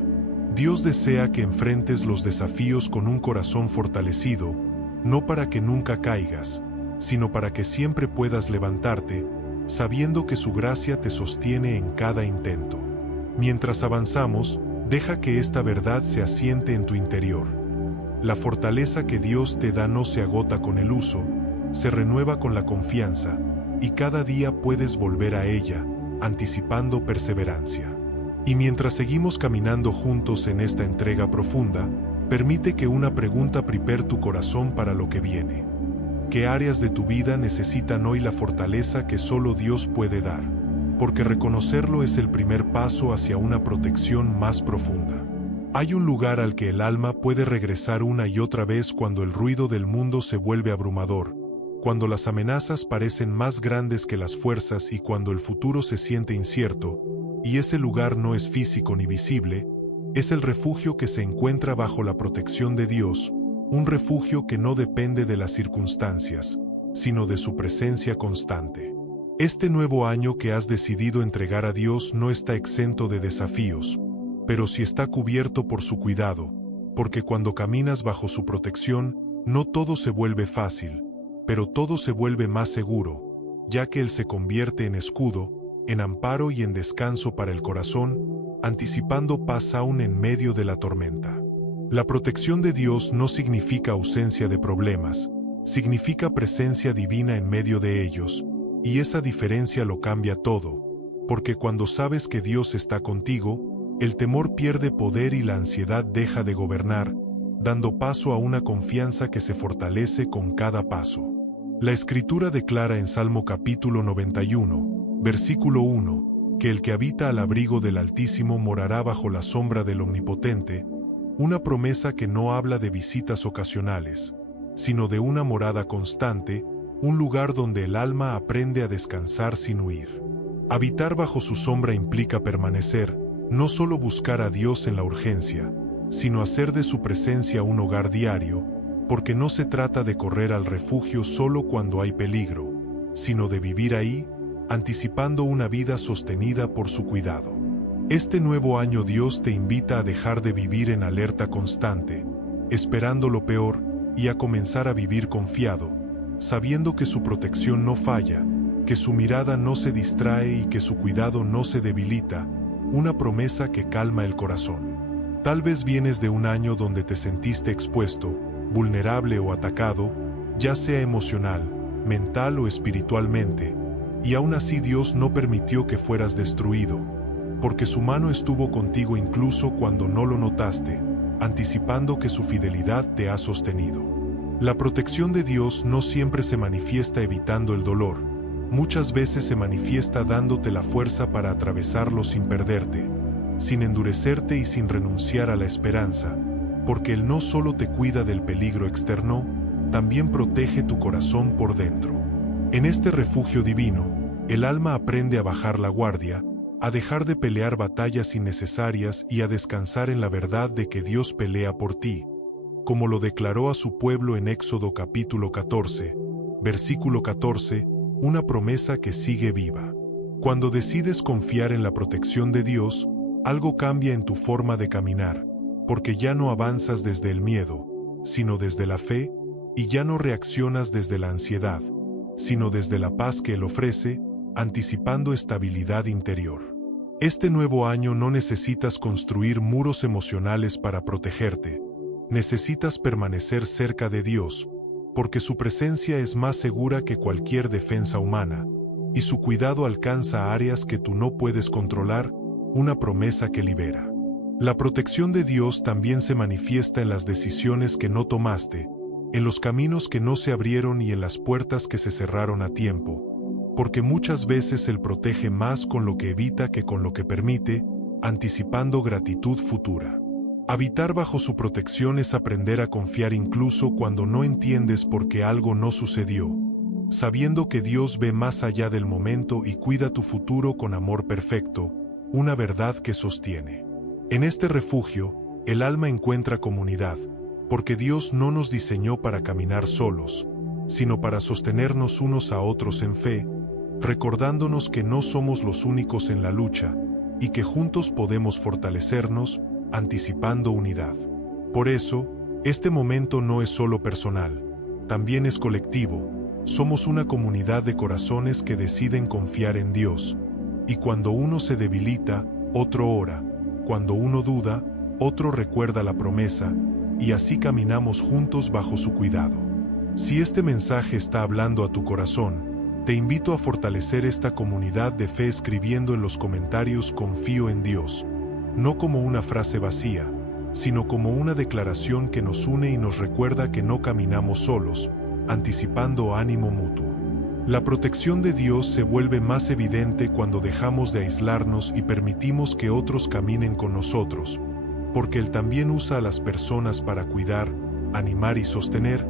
Dios desea que enfrentes los desafíos con un corazón fortalecido, no para que nunca caigas, sino para que siempre puedas levantarte, sabiendo que su gracia te sostiene en cada intento. Mientras avanzamos, deja que esta verdad se asiente en tu interior. La fortaleza que Dios te da no se agota con el uso, se renueva con la confianza, y cada día puedes volver a ella, anticipando perseverancia. Y mientras seguimos caminando juntos en esta entrega profunda, permite que una pregunta prepare tu corazón para lo que viene. ¿Qué áreas de tu vida necesitan hoy la fortaleza que solo Dios puede dar? Porque reconocerlo es el primer paso hacia una protección más profunda. Hay un lugar al que el alma puede regresar una y otra vez cuando el ruido del mundo se vuelve abrumador, cuando las amenazas parecen más grandes que las fuerzas y cuando el futuro se siente incierto, y ese lugar no es físico ni visible, es el refugio que se encuentra bajo la protección de Dios, un refugio que no depende de las circunstancias, sino de su presencia constante. Este nuevo año que has decidido entregar a Dios no está exento de desafíos, pero sí está cubierto por su cuidado, porque cuando caminas bajo su protección, no todo se vuelve fácil, pero todo se vuelve más seguro, ya que Él se convierte en escudo, en amparo y en descanso para el corazón, anticipando paz aún en medio de la tormenta. La protección de Dios no significa ausencia de problemas, significa presencia divina en medio de ellos, y esa diferencia lo cambia todo, porque cuando sabes que Dios está contigo, el temor pierde poder y la ansiedad deja de gobernar, dando paso a una confianza que se fortalece con cada paso. La Escritura declara en Salmo capítulo 91, versículo 1, que el que habita al abrigo del Altísimo morará bajo la sombra del Omnipotente, una promesa que no habla de visitas ocasionales, sino de una morada constante, un lugar donde el alma aprende a descansar sin huir. Habitar bajo su sombra implica permanecer, no solo buscar a Dios en la urgencia, sino hacer de su presencia un hogar diario, porque no se trata de correr al refugio solo cuando hay peligro, sino de vivir ahí, anticipando una vida sostenida por su cuidado. Este nuevo año Dios te invita a dejar de vivir en alerta constante, esperando lo peor, y a comenzar a vivir confiado, sabiendo que su protección no falla, que su mirada no se distrae y que su cuidado no se debilita, una promesa que calma el corazón. Tal vez vienes de un año donde te sentiste expuesto, vulnerable o atacado, ya sea emocional, mental o espiritualmente, y aún así Dios no permitió que fueras destruido, porque su mano estuvo contigo incluso cuando no lo notaste, anticipando que su fidelidad te ha sostenido. La protección de Dios no siempre se manifiesta evitando el dolor, muchas veces se manifiesta dándote la fuerza para atravesarlo sin perderte, sin endurecerte y sin renunciar a la esperanza, porque Él no solo te cuida del peligro externo, también protege tu corazón por dentro. En este refugio divino, el alma aprende a bajar la guardia, a dejar de pelear batallas innecesarias y a descansar en la verdad de que Dios pelea por ti, como lo declaró a su pueblo en Éxodo capítulo 14, versículo 14, una promesa que sigue viva. Cuando decides confiar en la protección de Dios, algo cambia en tu forma de caminar, porque ya no avanzas desde el miedo, sino desde la fe, y ya no reaccionas desde la ansiedad, sino desde la paz que Él ofrece, anticipando estabilidad interior. Este nuevo año no necesitas construir muros emocionales para protegerte, necesitas permanecer cerca de Dios, porque su presencia es más segura que cualquier defensa humana, y su cuidado alcanza áreas que tú no puedes controlar, una promesa que libera. La protección de Dios también se manifiesta en las decisiones que no tomaste, en los caminos que no se abrieron y en las puertas que se cerraron a tiempo, porque muchas veces Él protege más con lo que evita que con lo que permite, anticipando gratitud futura. Habitar bajo su protección es aprender a confiar incluso cuando no entiendes por qué algo no sucedió, sabiendo que Dios ve más allá del momento y cuida tu futuro con amor perfecto, una verdad que sostiene. En este refugio, el alma encuentra comunidad, porque Dios no nos diseñó para caminar solos, sino para sostenernos unos a otros en fe, recordándonos que no somos los únicos en la lucha, y que juntos podemos fortalecernos, anticipando unidad. Por eso, este momento no es solo personal, también es colectivo. Somos una comunidad de corazones que deciden confiar en Dios, y cuando uno se debilita, otro ora, cuando uno duda, otro recuerda la promesa, y así caminamos juntos bajo su cuidado. Si este mensaje está hablando a tu corazón, te invito a fortalecer esta comunidad de fe escribiendo en los comentarios "Confío en Dios", no como una frase vacía, sino como una declaración que nos une y nos recuerda que no caminamos solos, anticipando ánimo mutuo. La protección de Dios se vuelve más evidente cuando dejamos de aislarnos y permitimos que otros caminen con nosotros, porque Él también usa a las personas para cuidar, animar y sostener,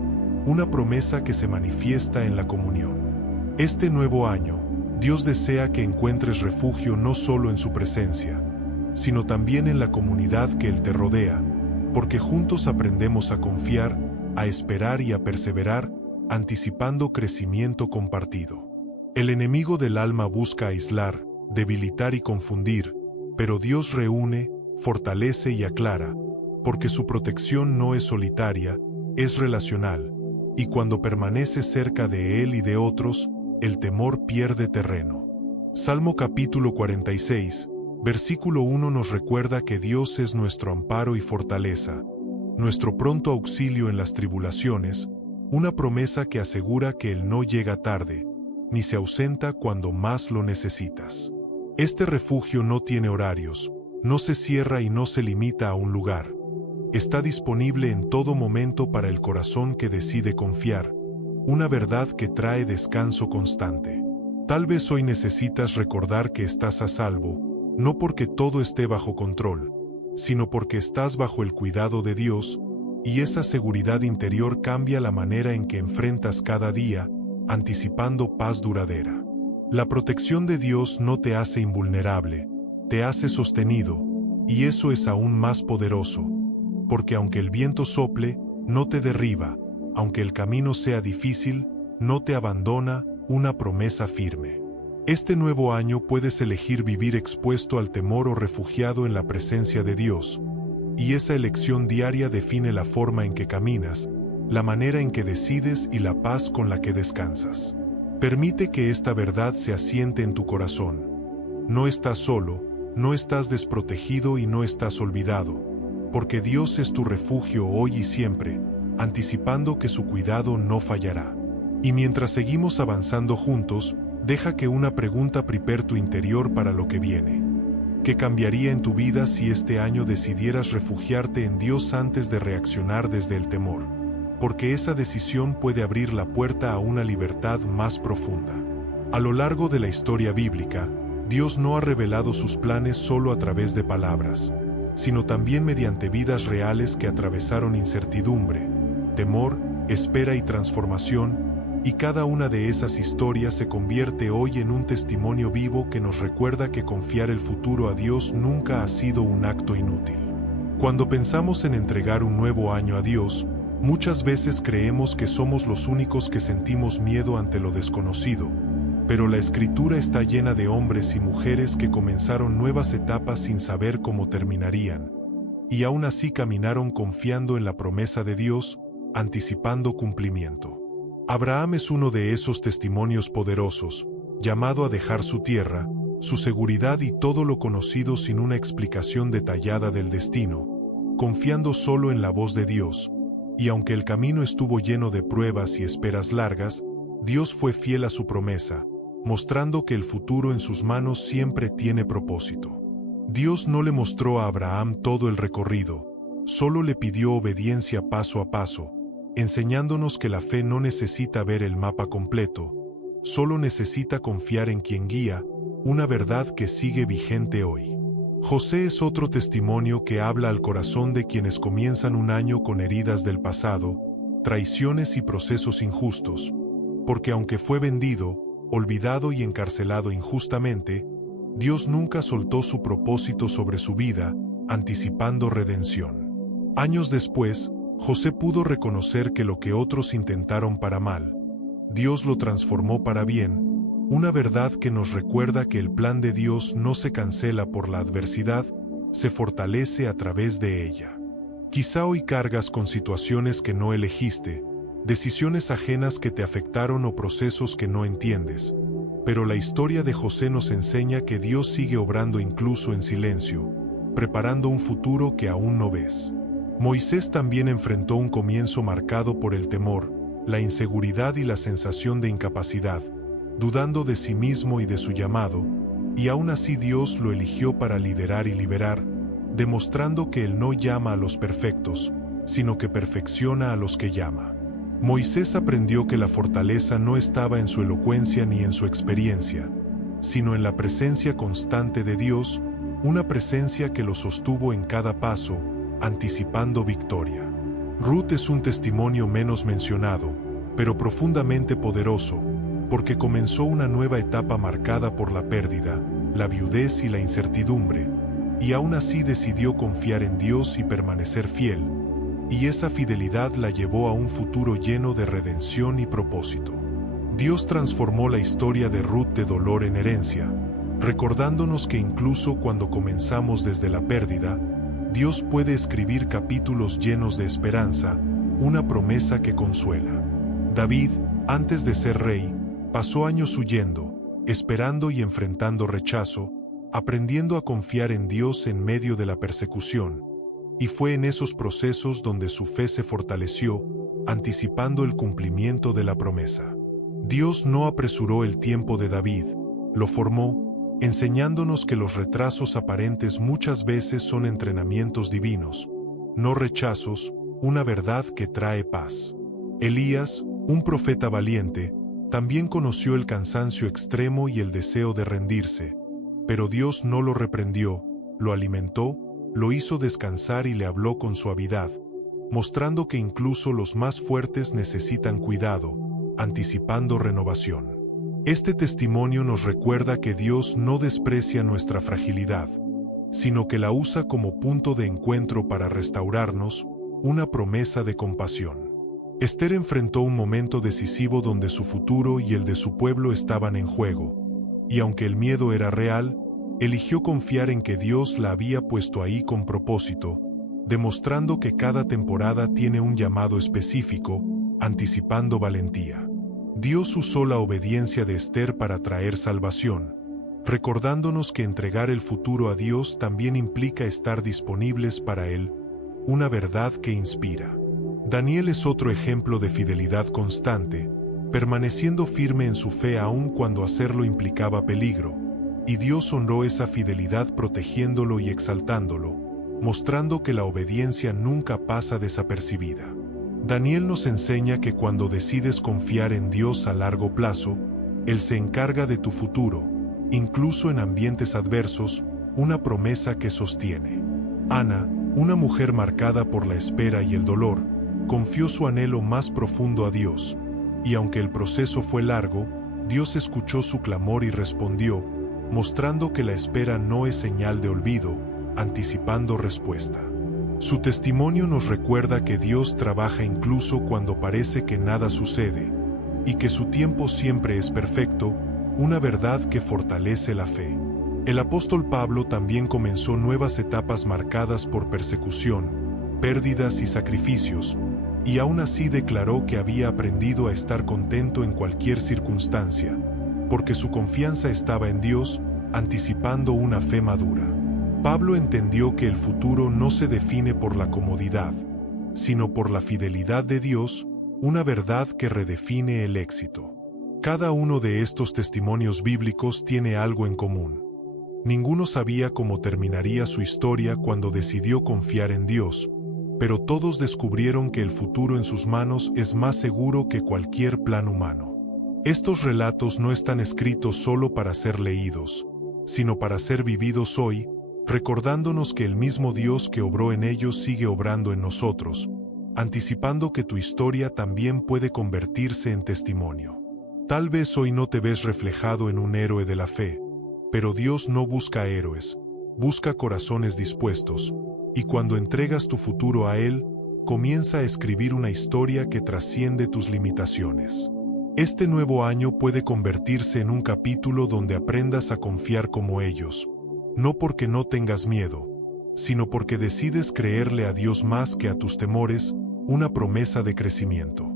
una promesa que se manifiesta en la comunión. Este nuevo año, Dios desea que encuentres refugio no solo en su presencia, sino también en la comunidad que Él te rodea, porque juntos aprendemos a confiar, a esperar y a perseverar, anticipando crecimiento compartido. El enemigo del alma busca aislar, debilitar y confundir, pero Dios reúne, fortalece y aclara, porque su protección no es solitaria, es relacional, y cuando permaneces cerca de Él y de otros, el temor pierde terreno. Salmo capítulo 46, versículo 1 nos recuerda que Dios es nuestro amparo y fortaleza, nuestro pronto auxilio en las tribulaciones, una promesa que asegura que Él no llega tarde, ni se ausenta cuando más lo necesitas. Este refugio no tiene horarios, no se cierra y no se limita a un lugar. Está disponible en todo momento para el corazón que decide confiar, una verdad que trae descanso constante. Tal vez hoy necesitas recordar que estás a salvo, no porque todo esté bajo control, sino porque estás bajo el cuidado de Dios, y esa seguridad interior cambia la manera en que enfrentas cada día, anticipando paz duradera. La protección de Dios no te hace invulnerable, te hace sostenido, y eso es aún más poderoso, porque aunque el viento sople, no te derriba, aunque el camino sea difícil, no te abandona, una promesa firme. Este nuevo año puedes elegir vivir expuesto al temor o refugiado en la presencia de Dios, y esa elección diaria define la forma en que caminas, la manera en que decides y la paz con la que descansas. Permite que esta verdad se asiente en tu corazón. No estás solo, no estás desprotegido y no estás olvidado, porque Dios es tu refugio hoy y siempre, anticipando que su cuidado no fallará. Y mientras seguimos avanzando juntos, deja que una pregunta prepare tu interior para lo que viene. ¿Qué cambiaría en tu vida si este año decidieras refugiarte en Dios antes de reaccionar desde el temor? Porque esa decisión puede abrir la puerta a una libertad más profunda. A lo largo de la historia bíblica, Dios no ha revelado sus planes solo a través de palabras, sino también mediante vidas reales que atravesaron incertidumbre, temor, espera y transformación, y cada una de esas historias se convierte hoy en un testimonio vivo que nos recuerda que confiar el futuro a Dios nunca ha sido un acto inútil. Cuando pensamos en entregar un nuevo año a Dios, muchas veces creemos que somos los únicos que sentimos miedo ante lo desconocido, pero la Escritura está llena de hombres y mujeres que comenzaron nuevas etapas sin saber cómo terminarían, y aún así caminaron confiando en la promesa de Dios, anticipando cumplimiento. Abraham es uno de esos testimonios poderosos, llamado a dejar su tierra, su seguridad y todo lo conocido sin una explicación detallada del destino, confiando solo en la voz de Dios, y aunque el camino estuvo lleno de pruebas y esperas largas, Dios fue fiel a su promesa, mostrando que el futuro en sus manos siempre tiene propósito. Dios no le mostró a Abraham todo el recorrido, solo le pidió obediencia paso a paso, enseñándonos que la fe no necesita ver el mapa completo, solo necesita confiar en quien guía, una verdad que sigue vigente hoy. José es otro testimonio que habla al corazón de quienes comienzan un año con heridas del pasado, traiciones y procesos injustos, porque aunque fue vendido, olvidado y encarcelado injustamente, Dios nunca soltó su propósito sobre su vida, anticipando redención. Años después, José pudo reconocer que lo que otros intentaron para mal, Dios lo transformó para bien, una verdad que nos recuerda que el plan de Dios no se cancela por la adversidad, se fortalece a través de ella. Quizá hoy cargas con situaciones que no elegiste, decisiones ajenas que te afectaron o procesos que no entiendes, pero la historia de José nos enseña que Dios sigue obrando incluso en silencio, preparando un futuro que aún no ves. Moisés también enfrentó un comienzo marcado por el temor, la inseguridad y la sensación de incapacidad, dudando de sí mismo y de su llamado, y aún así Dios lo eligió para liderar y liberar, demostrando que Él no llama a los perfectos, sino que perfecciona a los que llama. Moisés aprendió que la fortaleza no estaba en su elocuencia ni en su experiencia, sino en la presencia constante de Dios, una presencia que lo sostuvo en cada paso, anticipando victoria. Ruth es un testimonio menos mencionado, pero profundamente poderoso, porque comenzó una nueva etapa marcada por la pérdida, la viudez y la incertidumbre, y aún así decidió confiar en Dios y permanecer fiel, y esa fidelidad la llevó a un futuro lleno de redención y propósito. Dios transformó la historia de Ruth de dolor en herencia, recordándonos que incluso cuando comenzamos desde la pérdida, Dios puede escribir capítulos llenos de esperanza, una promesa que consuela. David, antes de ser rey, pasó años huyendo, esperando y enfrentando rechazo, aprendiendo a confiar en Dios en medio de la persecución, y fue en esos procesos donde su fe se fortaleció, anticipando el cumplimiento de la promesa. Dios no apresuró el tiempo de David, lo formó, enseñándonos que los retrasos aparentes muchas veces son entrenamientos divinos, no rechazos, una verdad que trae paz. Elías, un profeta valiente, También conoció el cansancio extremo y el deseo de rendirse, pero Dios no lo reprendió, lo alimentó, lo hizo descansar y le habló con suavidad, mostrando que incluso los más fuertes necesitan cuidado, anticipando renovación. Este testimonio nos recuerda que Dios no desprecia nuestra fragilidad, sino que la usa como punto de encuentro para restaurarnos, una promesa de compasión. Esther enfrentó un momento decisivo donde su futuro y el de su pueblo estaban en juego, y aunque el miedo era real, eligió confiar en que Dios la había puesto ahí con propósito, demostrando que cada temporada tiene un llamado específico, anticipando valentía. Dios usó la obediencia de Esther para traer salvación, recordándonos que entregar el futuro a Dios también implica estar disponibles para Él, una verdad que inspira. Daniel es otro ejemplo de fidelidad constante, permaneciendo firme en su fe aun cuando hacerlo implicaba peligro, y Dios honró esa fidelidad protegiéndolo y exaltándolo, mostrando que la obediencia nunca pasa desapercibida. Daniel nos enseña que cuando decides confiar en Dios a largo plazo, Él se encarga de tu futuro, incluso en ambientes adversos, una promesa que sostiene. Ana, una mujer marcada por la espera y el dolor, confió su anhelo más profundo a Dios, y aunque el proceso fue largo, Dios escuchó su clamor y respondió, mostrando que la espera no es señal de olvido, anticipando respuesta. Su testimonio nos recuerda que Dios trabaja incluso cuando parece que nada sucede, y que su tiempo siempre es perfecto, una verdad que fortalece la fe. El apóstol Pablo también comenzó nuevas etapas marcadas por persecución, pérdidas y sacrificios, y aún así declaró que había aprendido a estar contento en cualquier circunstancia, porque su confianza estaba en Dios, anticipando una fe madura. Pablo entendió que el futuro no se define por la comodidad, sino por la fidelidad de Dios, una verdad que redefine el éxito. Cada uno de estos testimonios bíblicos tiene algo en común. Ninguno sabía cómo terminaría su historia cuando decidió confiar en Dios, pero todos descubrieron que el futuro en sus manos es más seguro que cualquier plan humano. Estos relatos no están escritos solo para ser leídos, sino para ser vividos hoy, recordándonos que el mismo Dios que obró en ellos sigue obrando en nosotros, anticipando que tu historia también puede convertirse en testimonio. Tal vez hoy no te ves reflejado en un héroe de la fe, pero Dios no busca héroes, busca corazones dispuestos, y cuando entregas tu futuro a Él, comienza a escribir una historia que trasciende tus limitaciones. Este nuevo año puede convertirse en un capítulo donde aprendas a confiar como ellos, no porque no tengas miedo, sino porque decides creerle a Dios más que a tus temores, una promesa de crecimiento.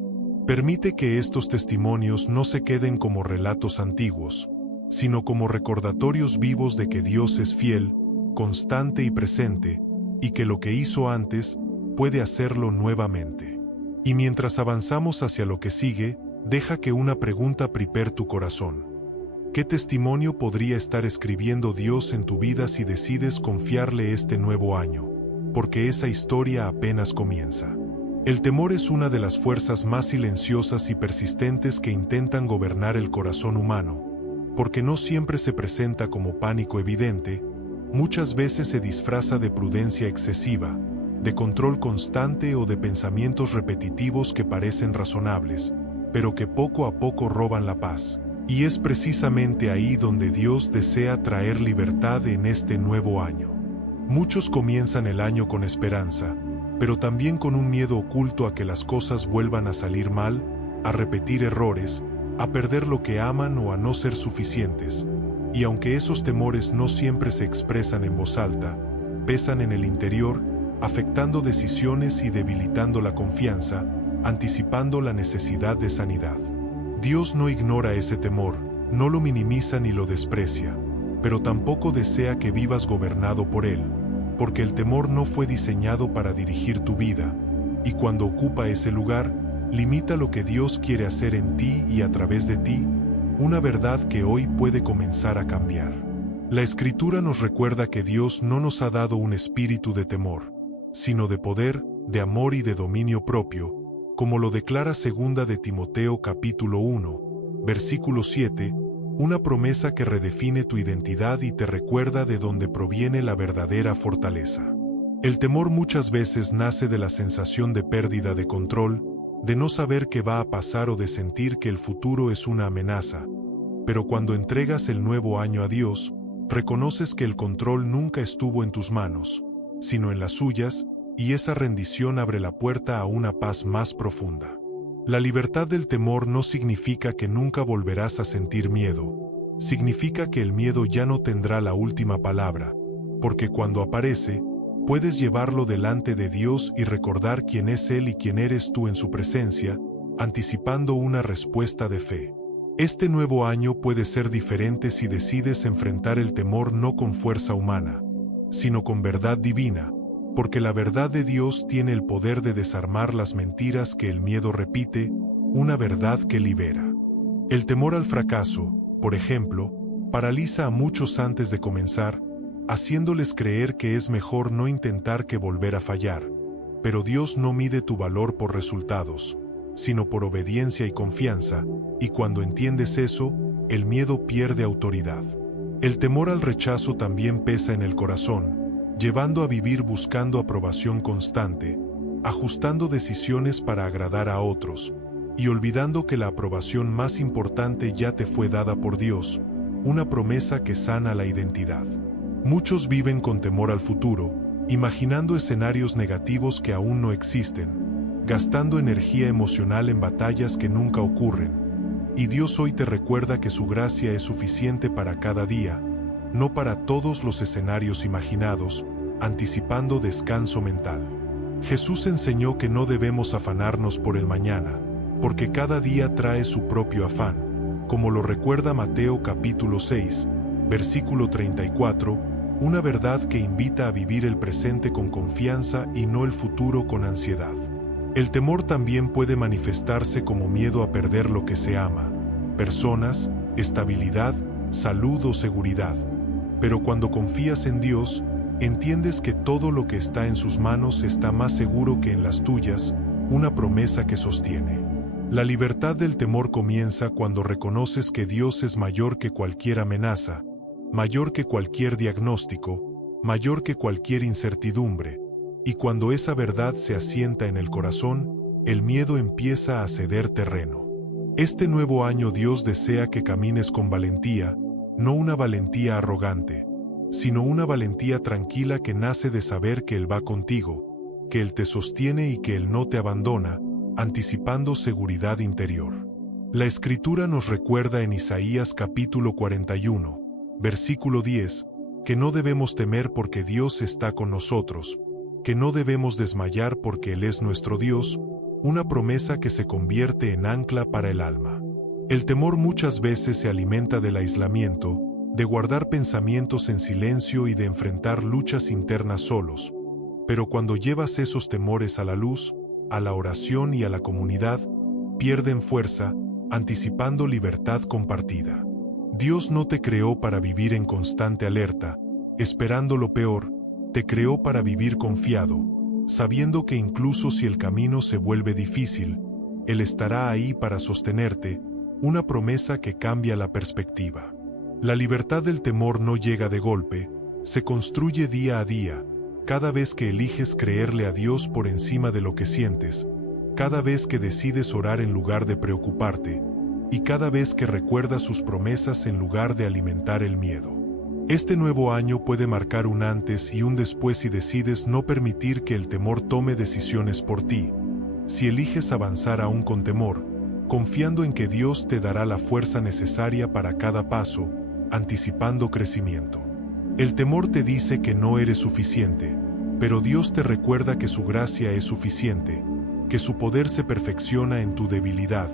Permite que estos testimonios no se queden como relatos antiguos, sino como recordatorios vivos de que Dios es fiel, constante y presente, y que lo que hizo antes, puede hacerlo nuevamente. Y mientras avanzamos hacia lo que sigue, deja que una pregunta prepare tu corazón. ¿Qué testimonio podría estar escribiendo Dios en tu vida si decides confiarle este nuevo año? Porque esa historia apenas comienza. El temor es una de las fuerzas más silenciosas y persistentes que intentan gobernar el corazón humano, porque no siempre se presenta como pánico evidente, muchas veces se disfraza de prudencia excesiva, de control constante o de pensamientos repetitivos que parecen razonables, pero que poco a poco roban la paz. Y es precisamente ahí donde Dios desea traer libertad en este nuevo año. Muchos comienzan el año con esperanza, pero también con un miedo oculto a que las cosas vuelvan a salir mal, a repetir errores, a perder lo que aman o a no ser suficientes. Y aunque esos temores no siempre se expresan en voz alta, pesan en el interior, afectando decisiones y debilitando la confianza, anticipando la necesidad de sanidad. Dios no ignora ese temor, no lo minimiza ni lo desprecia, pero tampoco desea que vivas gobernado por él, porque el temor no fue diseñado para dirigir tu vida, y cuando ocupa ese lugar, limita lo que Dios quiere hacer en ti y a través de ti, una verdad que hoy puede comenzar a cambiar. La Escritura nos recuerda que Dios no nos ha dado un espíritu de temor, sino de poder, de amor y de dominio propio, como lo declara 2 de Timoteo capítulo 1, versículo 7, una promesa que redefine tu identidad y te recuerda de dónde proviene la verdadera fortaleza. El temor muchas veces nace de la sensación de pérdida de control, de no saber qué va a pasar o de sentir que el futuro es una amenaza. Pero cuando entregas el nuevo año a Dios, reconoces que el control nunca estuvo en tus manos, sino en las suyas, y esa rendición abre la puerta a una paz más profunda. La libertad del temor no significa que nunca volverás a sentir miedo, significa que el miedo ya no tendrá la última palabra, porque cuando aparece, puedes llevarlo delante de Dios y recordar quién es Él y quién eres tú en su presencia, anticipando una respuesta de fe. Este nuevo año puede ser diferente si decides enfrentar el temor no con fuerza humana, sino con verdad divina, porque la verdad de Dios tiene el poder de desarmar las mentiras que el miedo repite, una verdad que libera. El temor al fracaso, por ejemplo, paraliza a muchos antes de comenzar, haciéndoles creer que es mejor no intentar que volver a fallar. Pero Dios no mide tu valor por resultados, sino por obediencia y confianza, y cuando entiendes eso, el miedo pierde autoridad. El temor al rechazo también pesa en el corazón, llevando a vivir buscando aprobación constante, ajustando decisiones para agradar a otros, y olvidando que la aprobación más importante ya te fue dada por Dios, una promesa que sana la identidad. Muchos viven con temor al futuro, imaginando escenarios negativos que aún no existen, gastando energía emocional en batallas que nunca ocurren. Y Dios hoy te recuerda que su gracia es suficiente para cada día, no para todos los escenarios imaginados, anticipando descanso mental. Jesús enseñó que no debemos afanarnos por el mañana, porque cada día trae su propio afán, como lo recuerda Mateo capítulo 6, versículo 34, una verdad que invita a vivir el presente con confianza y no el futuro con ansiedad. El temor también puede manifestarse como miedo a perder lo que se ama, personas, estabilidad, salud o seguridad. Pero cuando confías en Dios, entiendes que todo lo que está en sus manos está más seguro que en las tuyas, una promesa que sostiene. La libertad del temor comienza cuando reconoces que Dios es mayor que cualquier amenaza, mayor que cualquier diagnóstico, mayor que cualquier incertidumbre, y cuando esa verdad se asienta en el corazón, el miedo empieza a ceder terreno. Este nuevo año Dios desea que camines con valentía, no una valentía arrogante, sino una valentía tranquila que nace de saber que Él va contigo, que Él te sostiene y que Él no te abandona, anticipando seguridad interior. La Escritura nos recuerda en Isaías capítulo 41, versículo 10, que no debemos temer porque Dios está con nosotros, que no debemos desmayar porque Él es nuestro Dios, una promesa que se convierte en ancla para el alma. El temor muchas veces se alimenta del aislamiento, de guardar pensamientos en silencio y de enfrentar luchas internas solos. Pero cuando llevas esos temores a la luz, a la oración y a la comunidad, pierden fuerza, anticipando libertad compartida. Dios no te creó para vivir en constante alerta, esperando lo peor, te creó para vivir confiado, sabiendo que incluso si el camino se vuelve difícil, Él estará ahí para sostenerte, una promesa que cambia la perspectiva. La libertad del temor no llega de golpe, se construye día a día, cada vez que eliges creerle a Dios por encima de lo que sientes, cada vez que decides orar en lugar de preocuparte, y cada vez que recuerdas sus promesas en lugar de alimentar el miedo. Este nuevo año puede marcar un antes y un después si decides no permitir que el temor tome decisiones por ti. Si eliges avanzar aún con temor, confiando en que Dios te dará la fuerza necesaria para cada paso, anticipando crecimiento. El temor te dice que no eres suficiente, pero Dios te recuerda que su gracia es suficiente, que su poder se perfecciona en tu debilidad,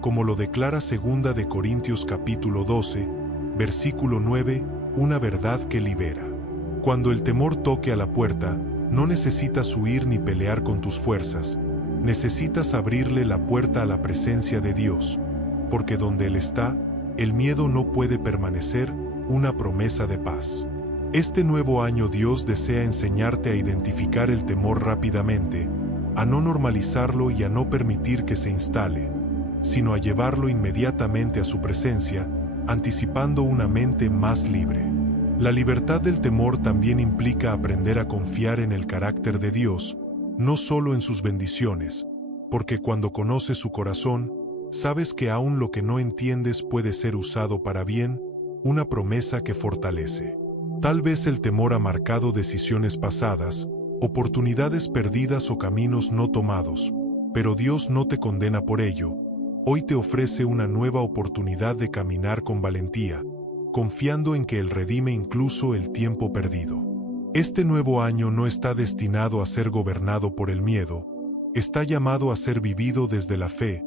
como lo declara 2 de Corintios capítulo 12, versículo 9, una verdad que libera. Cuando el temor toque a la puerta, no necesitas huir ni pelear con tus fuerzas, necesitas abrirle la puerta a la presencia de Dios, porque donde Él está, el miedo no puede permanecer, una promesa de paz. Este nuevo año Dios desea enseñarte a identificar el temor rápidamente, a no normalizarlo y a no permitir que se instale, sino a llevarlo inmediatamente a su presencia, anticipando una mente más libre. La libertad del temor también implica aprender a confiar en el carácter de Dios, no solo en sus bendiciones, porque cuando conoces su corazón, sabes que aún lo que no entiendes puede ser usado para bien, una promesa que fortalece. Tal vez el temor ha marcado decisiones pasadas, oportunidades perdidas o caminos no tomados, pero Dios no te condena por ello. Hoy te ofrece una nueva oportunidad de caminar con valentía, confiando en que Él redime incluso el tiempo perdido. Este nuevo año no está destinado a ser gobernado por el miedo, está llamado a ser vivido desde la fe,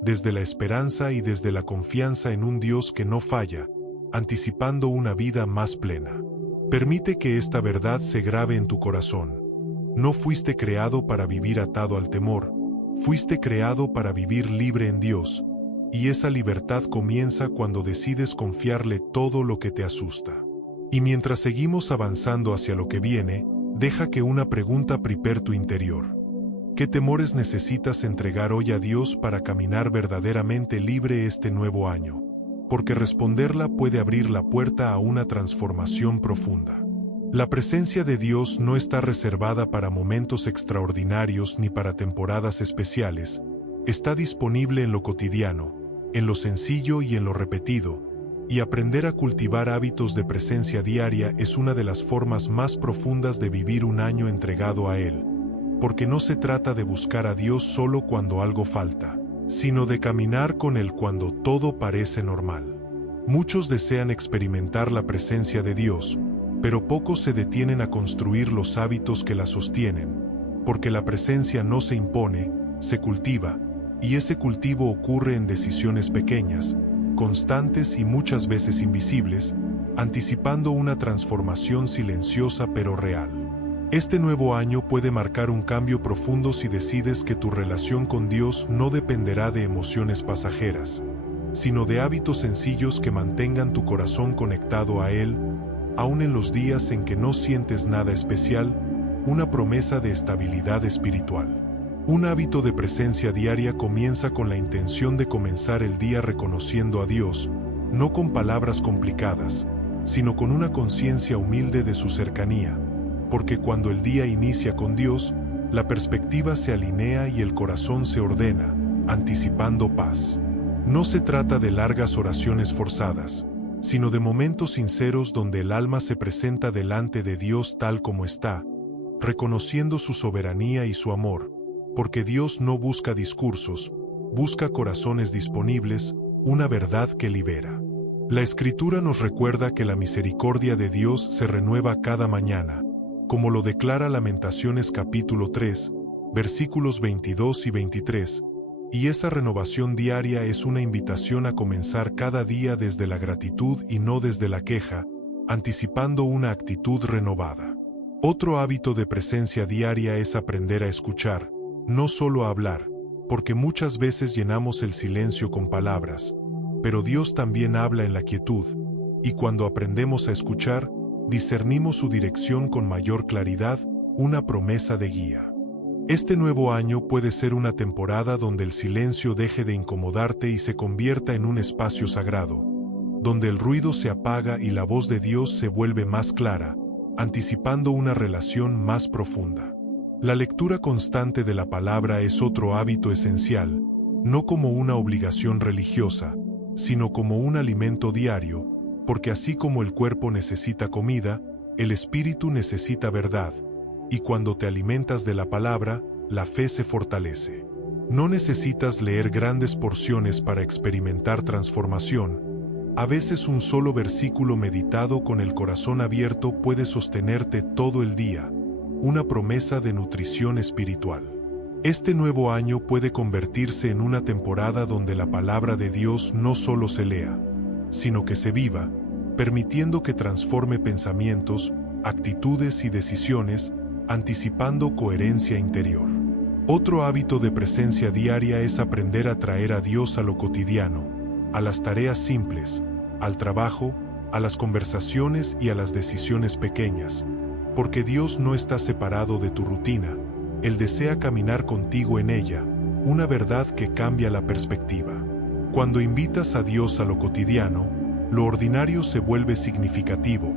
desde la esperanza y desde la confianza en un Dios que no falla, anticipando una vida más plena. Permite que esta verdad se grabe en tu corazón. No fuiste creado para vivir atado al temor, fuiste creado para vivir libre en Dios, y esa libertad comienza cuando decides confiarle todo lo que te asusta. Y mientras seguimos avanzando hacia lo que viene, deja que una pregunta prepare tu interior. ¿Qué temores necesitas entregar hoy a Dios para caminar verdaderamente libre este nuevo año? Porque responderla puede abrir la puerta a una transformación profunda. La presencia de Dios no está reservada para momentos extraordinarios ni para temporadas especiales, está disponible en lo cotidiano, en lo sencillo y en lo repetido, y aprender a cultivar hábitos de presencia diaria es una de las formas más profundas de vivir un año entregado a Él, porque no se trata de buscar a Dios solo cuando algo falta, sino de caminar con Él cuando todo parece normal. Muchos desean experimentar la presencia de Dios, pero pocos se detienen a construir los hábitos que la sostienen, porque la presencia no se impone, se cultiva, y ese cultivo ocurre en decisiones pequeñas, constantes y muchas veces invisibles, anticipando una transformación silenciosa pero real. Este nuevo año puede marcar un cambio profundo si decides que tu relación con Dios no dependerá de emociones pasajeras, sino de hábitos sencillos que mantengan tu corazón conectado a Él, aun en los días en que no sientes nada especial, una promesa de estabilidad espiritual. Un hábito de presencia diaria comienza con la intención de comenzar el día reconociendo a Dios, no con palabras complicadas, sino con una conciencia humilde de su cercanía, porque cuando el día inicia con Dios, la perspectiva se alinea y el corazón se ordena, anticipando paz. No se trata de largas oraciones forzadas, sino de momentos sinceros donde el alma se presenta delante de Dios tal como está, reconociendo su soberanía y su amor, porque Dios no busca discursos, busca corazones disponibles, una verdad que libera. La Escritura nos recuerda que la misericordia de Dios se renueva cada mañana, como lo declara Lamentaciones capítulo 3, versículos 22 y 23, y esa renovación diaria es una invitación a comenzar cada día desde la gratitud y no desde la queja, anticipando una actitud renovada. Otro hábito de presencia diaria es aprender a escuchar, no solo a hablar, porque muchas veces llenamos el silencio con palabras, pero Dios también habla en la quietud, y cuando aprendemos a escuchar, discernimos su dirección con mayor claridad, una promesa de guía. Este nuevo año puede ser una temporada donde el silencio deje de incomodarte y se convierta en un espacio sagrado, donde el ruido se apaga y la voz de Dios se vuelve más clara, anticipando una relación más profunda. La lectura constante de la palabra es otro hábito esencial, no como una obligación religiosa, sino como un alimento diario, porque así como el cuerpo necesita comida, el espíritu necesita verdad, y cuando te alimentas de la palabra, la fe se fortalece. No necesitas leer grandes porciones para experimentar transformación. A veces un solo versículo meditado con el corazón abierto puede sostenerte todo el día, una promesa de nutrición espiritual. Este nuevo año puede convertirse en una temporada donde la palabra de Dios no solo se lea, sino que se viva, permitiendo que transforme pensamientos, actitudes y decisiones, anticipando coherencia interior. Otro hábito de presencia diaria es aprender a traer a Dios a lo cotidiano, a las tareas simples, al trabajo, a las conversaciones y a las decisiones pequeñas, porque Dios no está separado de tu rutina, Él desea caminar contigo en ella, una verdad que cambia la perspectiva. Cuando invitas a Dios a lo cotidiano, lo ordinario se vuelve significativo,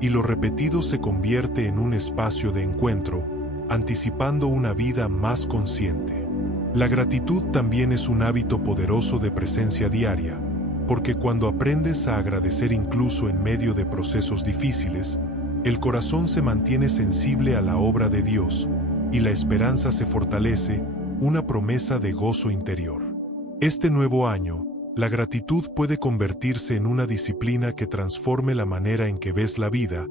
y lo repetido se convierte en un espacio de encuentro, anticipando una vida más consciente. La gratitud también es un hábito poderoso de presencia diaria, porque cuando aprendes a agradecer incluso en medio de procesos difíciles, el corazón se mantiene sensible a la obra de Dios, y la esperanza se fortalece, una promesa de gozo interior. Este nuevo año, la gratitud puede convertirse en una disciplina que transforme la manera en que ves la vida,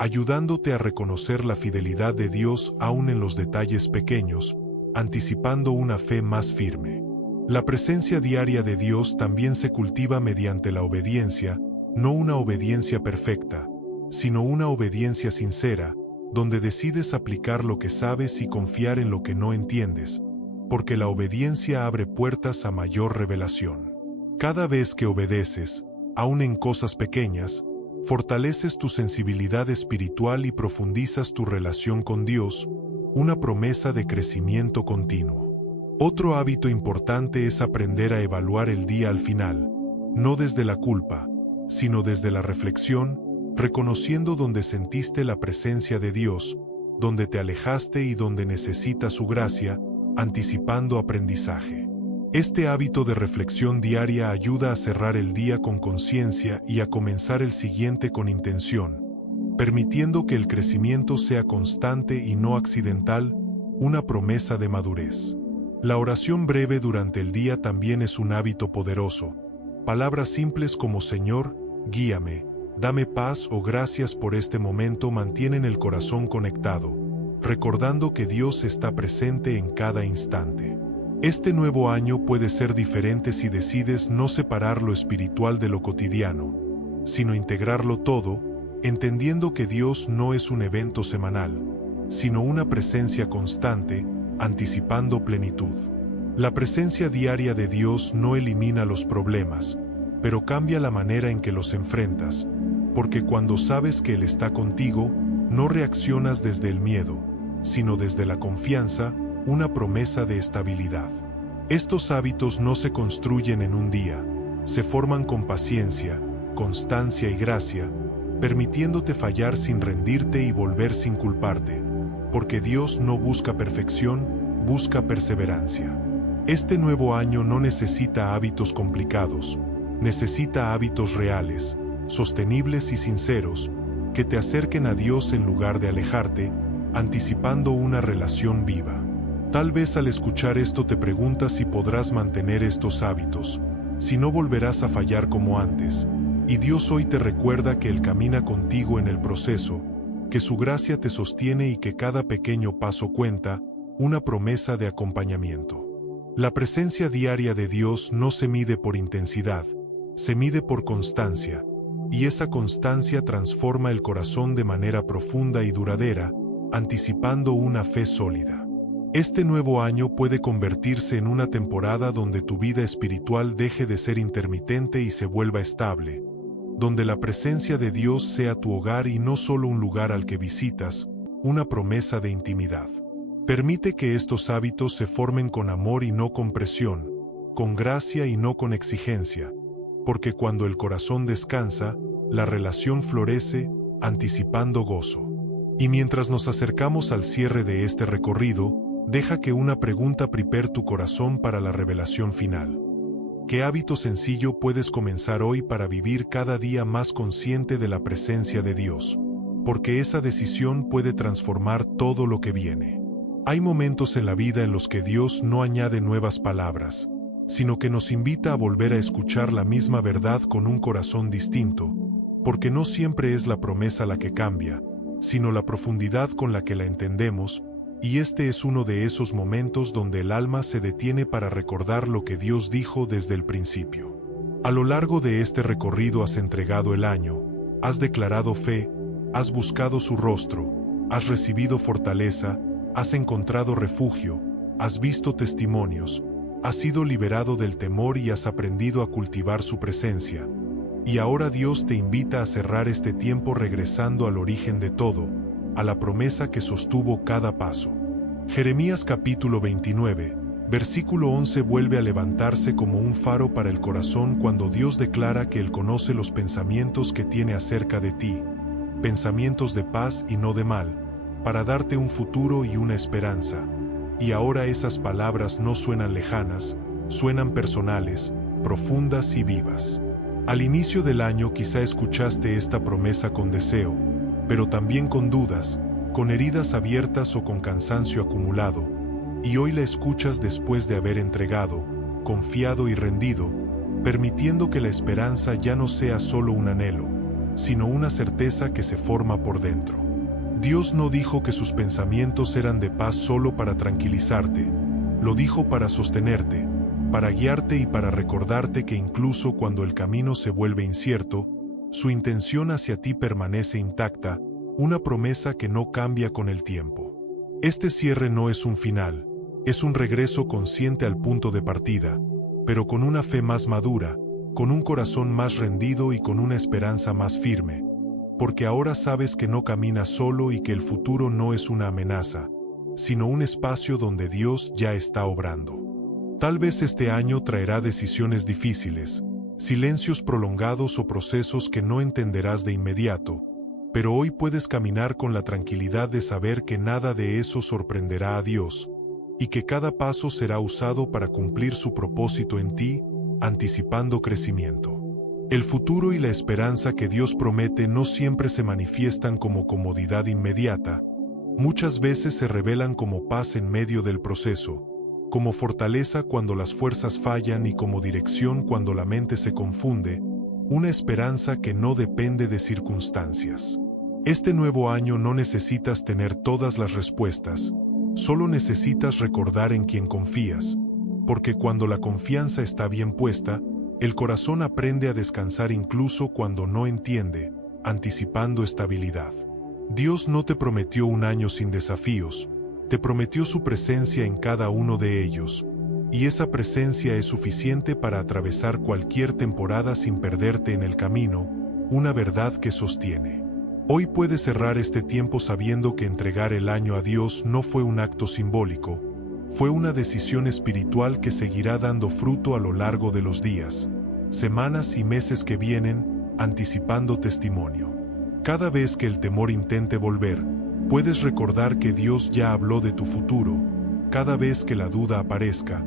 ayudándote a reconocer la fidelidad de Dios aún en los detalles pequeños, anticipando una fe más firme. La presencia diaria de Dios también se cultiva mediante la obediencia, no una obediencia perfecta, sino una obediencia sincera, donde decides aplicar lo que sabes y confiar en lo que no entiendes, porque la obediencia abre puertas a mayor revelación. Cada vez que obedeces, aun en cosas pequeñas, fortaleces tu sensibilidad espiritual y profundizas tu relación con Dios, una promesa de crecimiento continuo. Otro hábito importante es aprender a evaluar el día al final, no desde la culpa, sino desde la reflexión, reconociendo donde sentiste la presencia de Dios, donde te alejaste y donde necesitas su gracia, anticipando aprendizaje. Este hábito de reflexión diaria ayuda a cerrar el día con conciencia y a comenzar el siguiente con intención, permitiendo que el crecimiento sea constante y no accidental, una promesa de madurez. La oración breve durante el día también es un hábito poderoso. Palabras simples como Señor, guíame, dame paz o gracias por este momento mantienen el corazón conectado, recordando que Dios está presente en cada instante. Este nuevo año puede ser diferente si decides no separar lo espiritual de lo cotidiano, sino integrarlo todo, entendiendo que Dios no es un evento semanal, sino una presencia constante, anticipando plenitud. La presencia diaria de Dios no elimina los problemas, pero cambia la manera en que los enfrentas, porque cuando sabes que Él está contigo, no reaccionas desde el miedo, sino desde la confianza, una promesa de estabilidad. Estos hábitos no se construyen en un día, se forman con paciencia, constancia y gracia, permitiéndote fallar sin rendirte y volver sin culparte, porque Dios no busca perfección, busca perseverancia. Este nuevo año no necesita hábitos complicados, necesita hábitos reales, sostenibles y sinceros, que te acerquen a Dios en lugar de alejarte, anticipando una relación viva. Tal vez al escuchar esto te preguntas si podrás mantener estos hábitos, si no volverás a fallar como antes, y Dios hoy te recuerda que Él camina contigo en el proceso, que su gracia te sostiene y que cada pequeño paso cuenta, una promesa de acompañamiento. La presencia diaria de Dios no se mide por intensidad, se mide por constancia, y esa constancia transforma el corazón de manera profunda y duradera, anticipando una fe sólida. Este nuevo año puede convertirse en una temporada donde tu vida espiritual deje de ser intermitente y se vuelva estable, donde la presencia de Dios sea tu hogar y no solo un lugar al que visitas, una promesa de intimidad. Permite que estos hábitos se formen con amor y no con presión, con gracia y no con exigencia, porque cuando el corazón descansa, la relación florece, anticipando gozo. Y mientras nos acercamos al cierre de este recorrido, deja que una pregunta prepare tu corazón para la revelación final. ¿Qué hábito sencillo puedes comenzar hoy para vivir cada día más consciente de la presencia de Dios? Porque esa decisión puede transformar todo lo que viene. Hay momentos en la vida en los que Dios no añade nuevas palabras, sino que nos invita a volver a escuchar la misma verdad con un corazón distinto, porque no siempre es la promesa la que cambia, sino la profundidad con la que la entendemos, y este es uno de esos momentos donde el alma se detiene para recordar lo que Dios dijo desde el principio. A lo largo de este recorrido has entregado el año, has declarado fe, has buscado su rostro, has recibido fortaleza, has encontrado refugio, has visto testimonios, has sido liberado del temor y has aprendido a cultivar su presencia. Y ahora Dios te invita a cerrar este tiempo regresando al origen de todo, a la promesa que sostuvo cada paso. Jeremías capítulo 29, Versículo 11 vuelve a levantarse como un faro para el corazón cuando Dios declara que Él conoce los pensamientos que tiene acerca de ti, pensamientos de paz y no de mal, para darte un futuro y una esperanza. Y ahora esas palabras no suenan lejanas, suenan personales, profundas y vivas. Al inicio del año quizá escuchaste esta promesa con deseo, pero también con dudas, con heridas abiertas o con cansancio acumulado, y hoy la escuchas después de haber entregado, confiado y rendido, permitiendo que la esperanza ya no sea solo un anhelo, sino una certeza que se forma por dentro. Dios no dijo que sus pensamientos eran de paz solo para tranquilizarte, lo dijo para sostenerte, para guiarte y para recordarte que incluso cuando el camino se vuelve incierto, su intención hacia ti permanece intacta, una promesa que no cambia con el tiempo. Este cierre no es un final, es un regreso consciente al punto de partida, pero con una fe más madura, con un corazón más rendido y con una esperanza más firme, porque ahora sabes que no caminas solo y que el futuro no es una amenaza, sino un espacio donde Dios ya está obrando. Tal vez este año traerá decisiones difíciles, silencios prolongados o procesos que no entenderás de inmediato, pero hoy puedes caminar con la tranquilidad de saber que nada de eso sorprenderá a Dios, y que cada paso será usado para cumplir su propósito en ti, anticipando crecimiento. El futuro y la esperanza que Dios promete no siempre se manifiestan como comodidad inmediata, muchas veces se revelan como paz en medio del proceso, como fortaleza cuando las fuerzas fallan y como dirección cuando la mente se confunde, una esperanza que no depende de circunstancias. Este nuevo año no necesitas tener todas las respuestas, solo necesitas recordar en quién confías, porque cuando la confianza está bien puesta, el corazón aprende a descansar incluso cuando no entiende, anticipando estabilidad. Dios no te prometió un año sin desafíos, te prometió su presencia en cada uno de ellos, y esa presencia es suficiente para atravesar cualquier temporada sin perderte en el camino, una verdad que sostiene. Hoy puedes cerrar este tiempo sabiendo que entregar el año a Dios no fue un acto simbólico, fue una decisión espiritual que seguirá dando fruto a lo largo de los días, semanas y meses que vienen, anticipando testimonio. Cada vez que el temor intente volver, puedes recordar que Dios ya habló de tu futuro. Cada vez que la duda aparezca,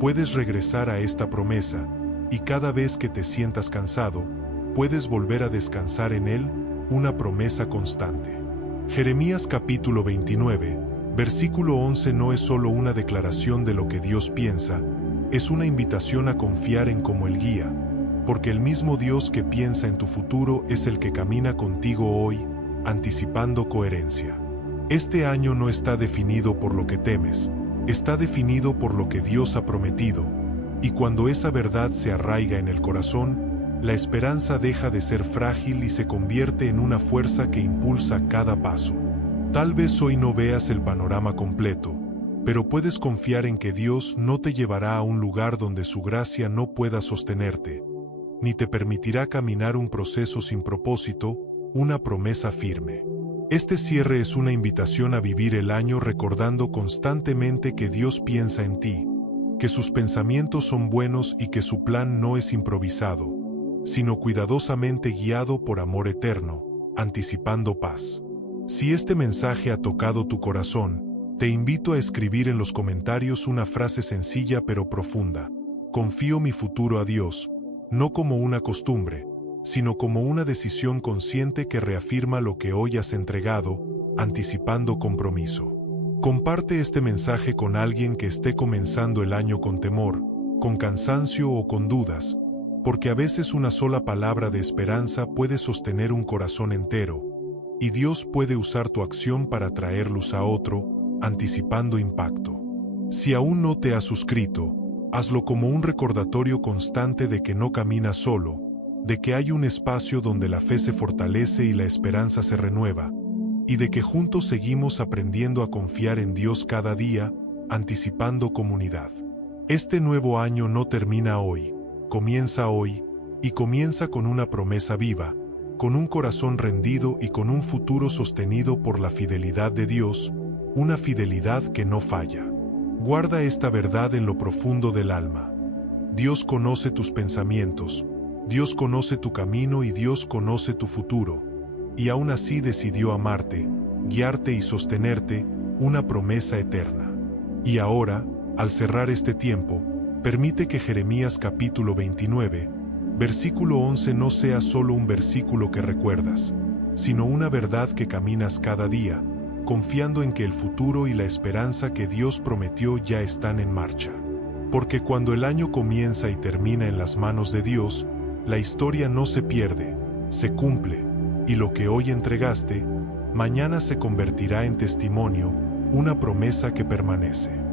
puedes regresar a esta promesa, y cada vez que te sientas cansado, puedes volver a descansar en Él, una promesa constante. Jeremías capítulo 29, versículo 11 no es solo una declaración de lo que Dios piensa, es una invitación a confiar en cómo Él guía, porque el mismo Dios que piensa en tu futuro es el que camina contigo hoy, anticipando coherencia. Este año no está definido por lo que temes, está definido por lo que Dios ha prometido, y cuando esa verdad se arraiga en el corazón, la esperanza deja de ser frágil y se convierte en una fuerza que impulsa cada paso. Tal vez hoy no veas el panorama completo, pero puedes confiar en que Dios no te llevará a un lugar donde su gracia no pueda sostenerte, ni te permitirá caminar un proceso sin propósito, una promesa firme. Este cierre es una invitación a vivir el año recordando constantemente que Dios piensa en ti, que sus pensamientos son buenos y que su plan no es improvisado, sino cuidadosamente guiado por amor eterno, anticipando paz. Si este mensaje ha tocado tu corazón, te invito a escribir en los comentarios una frase sencilla pero profunda. Confío mi futuro a Dios, no como una costumbre, sino como una decisión consciente que reafirma lo que hoy has entregado, anticipando compromiso. Comparte este mensaje con alguien que esté comenzando el año con temor, con cansancio o con dudas, porque a veces una sola palabra de esperanza puede sostener un corazón entero, y Dios puede usar tu acción para traer luz a otro, anticipando impacto. Si aún no te has suscrito, hazlo como un recordatorio constante de que no caminas solo, de que hay un espacio donde la fe se fortalece y la esperanza se renueva, y de que juntos seguimos aprendiendo a confiar en Dios cada día, anticipando comunidad. Este nuevo año no termina hoy, comienza hoy, y comienza con una promesa viva, con un corazón rendido y con un futuro sostenido por la fidelidad de Dios, una fidelidad que no falla. Guarda esta verdad en lo profundo del alma. Dios conoce tus pensamientos, Dios conoce tu camino y Dios conoce tu futuro, y aún así decidió amarte, guiarte y sostenerte, una promesa eterna. Y ahora, al cerrar este tiempo, permite que Jeremías capítulo 29, versículo 11 no sea solo un versículo que recuerdas, sino una verdad que caminas cada día, confiando en que el futuro y la esperanza que Dios prometió ya están en marcha. Porque cuando el año comienza y termina en las manos de Dios, la historia no se pierde, se cumple, y lo que hoy entregaste, mañana se convertirá en testimonio, una promesa que permanece.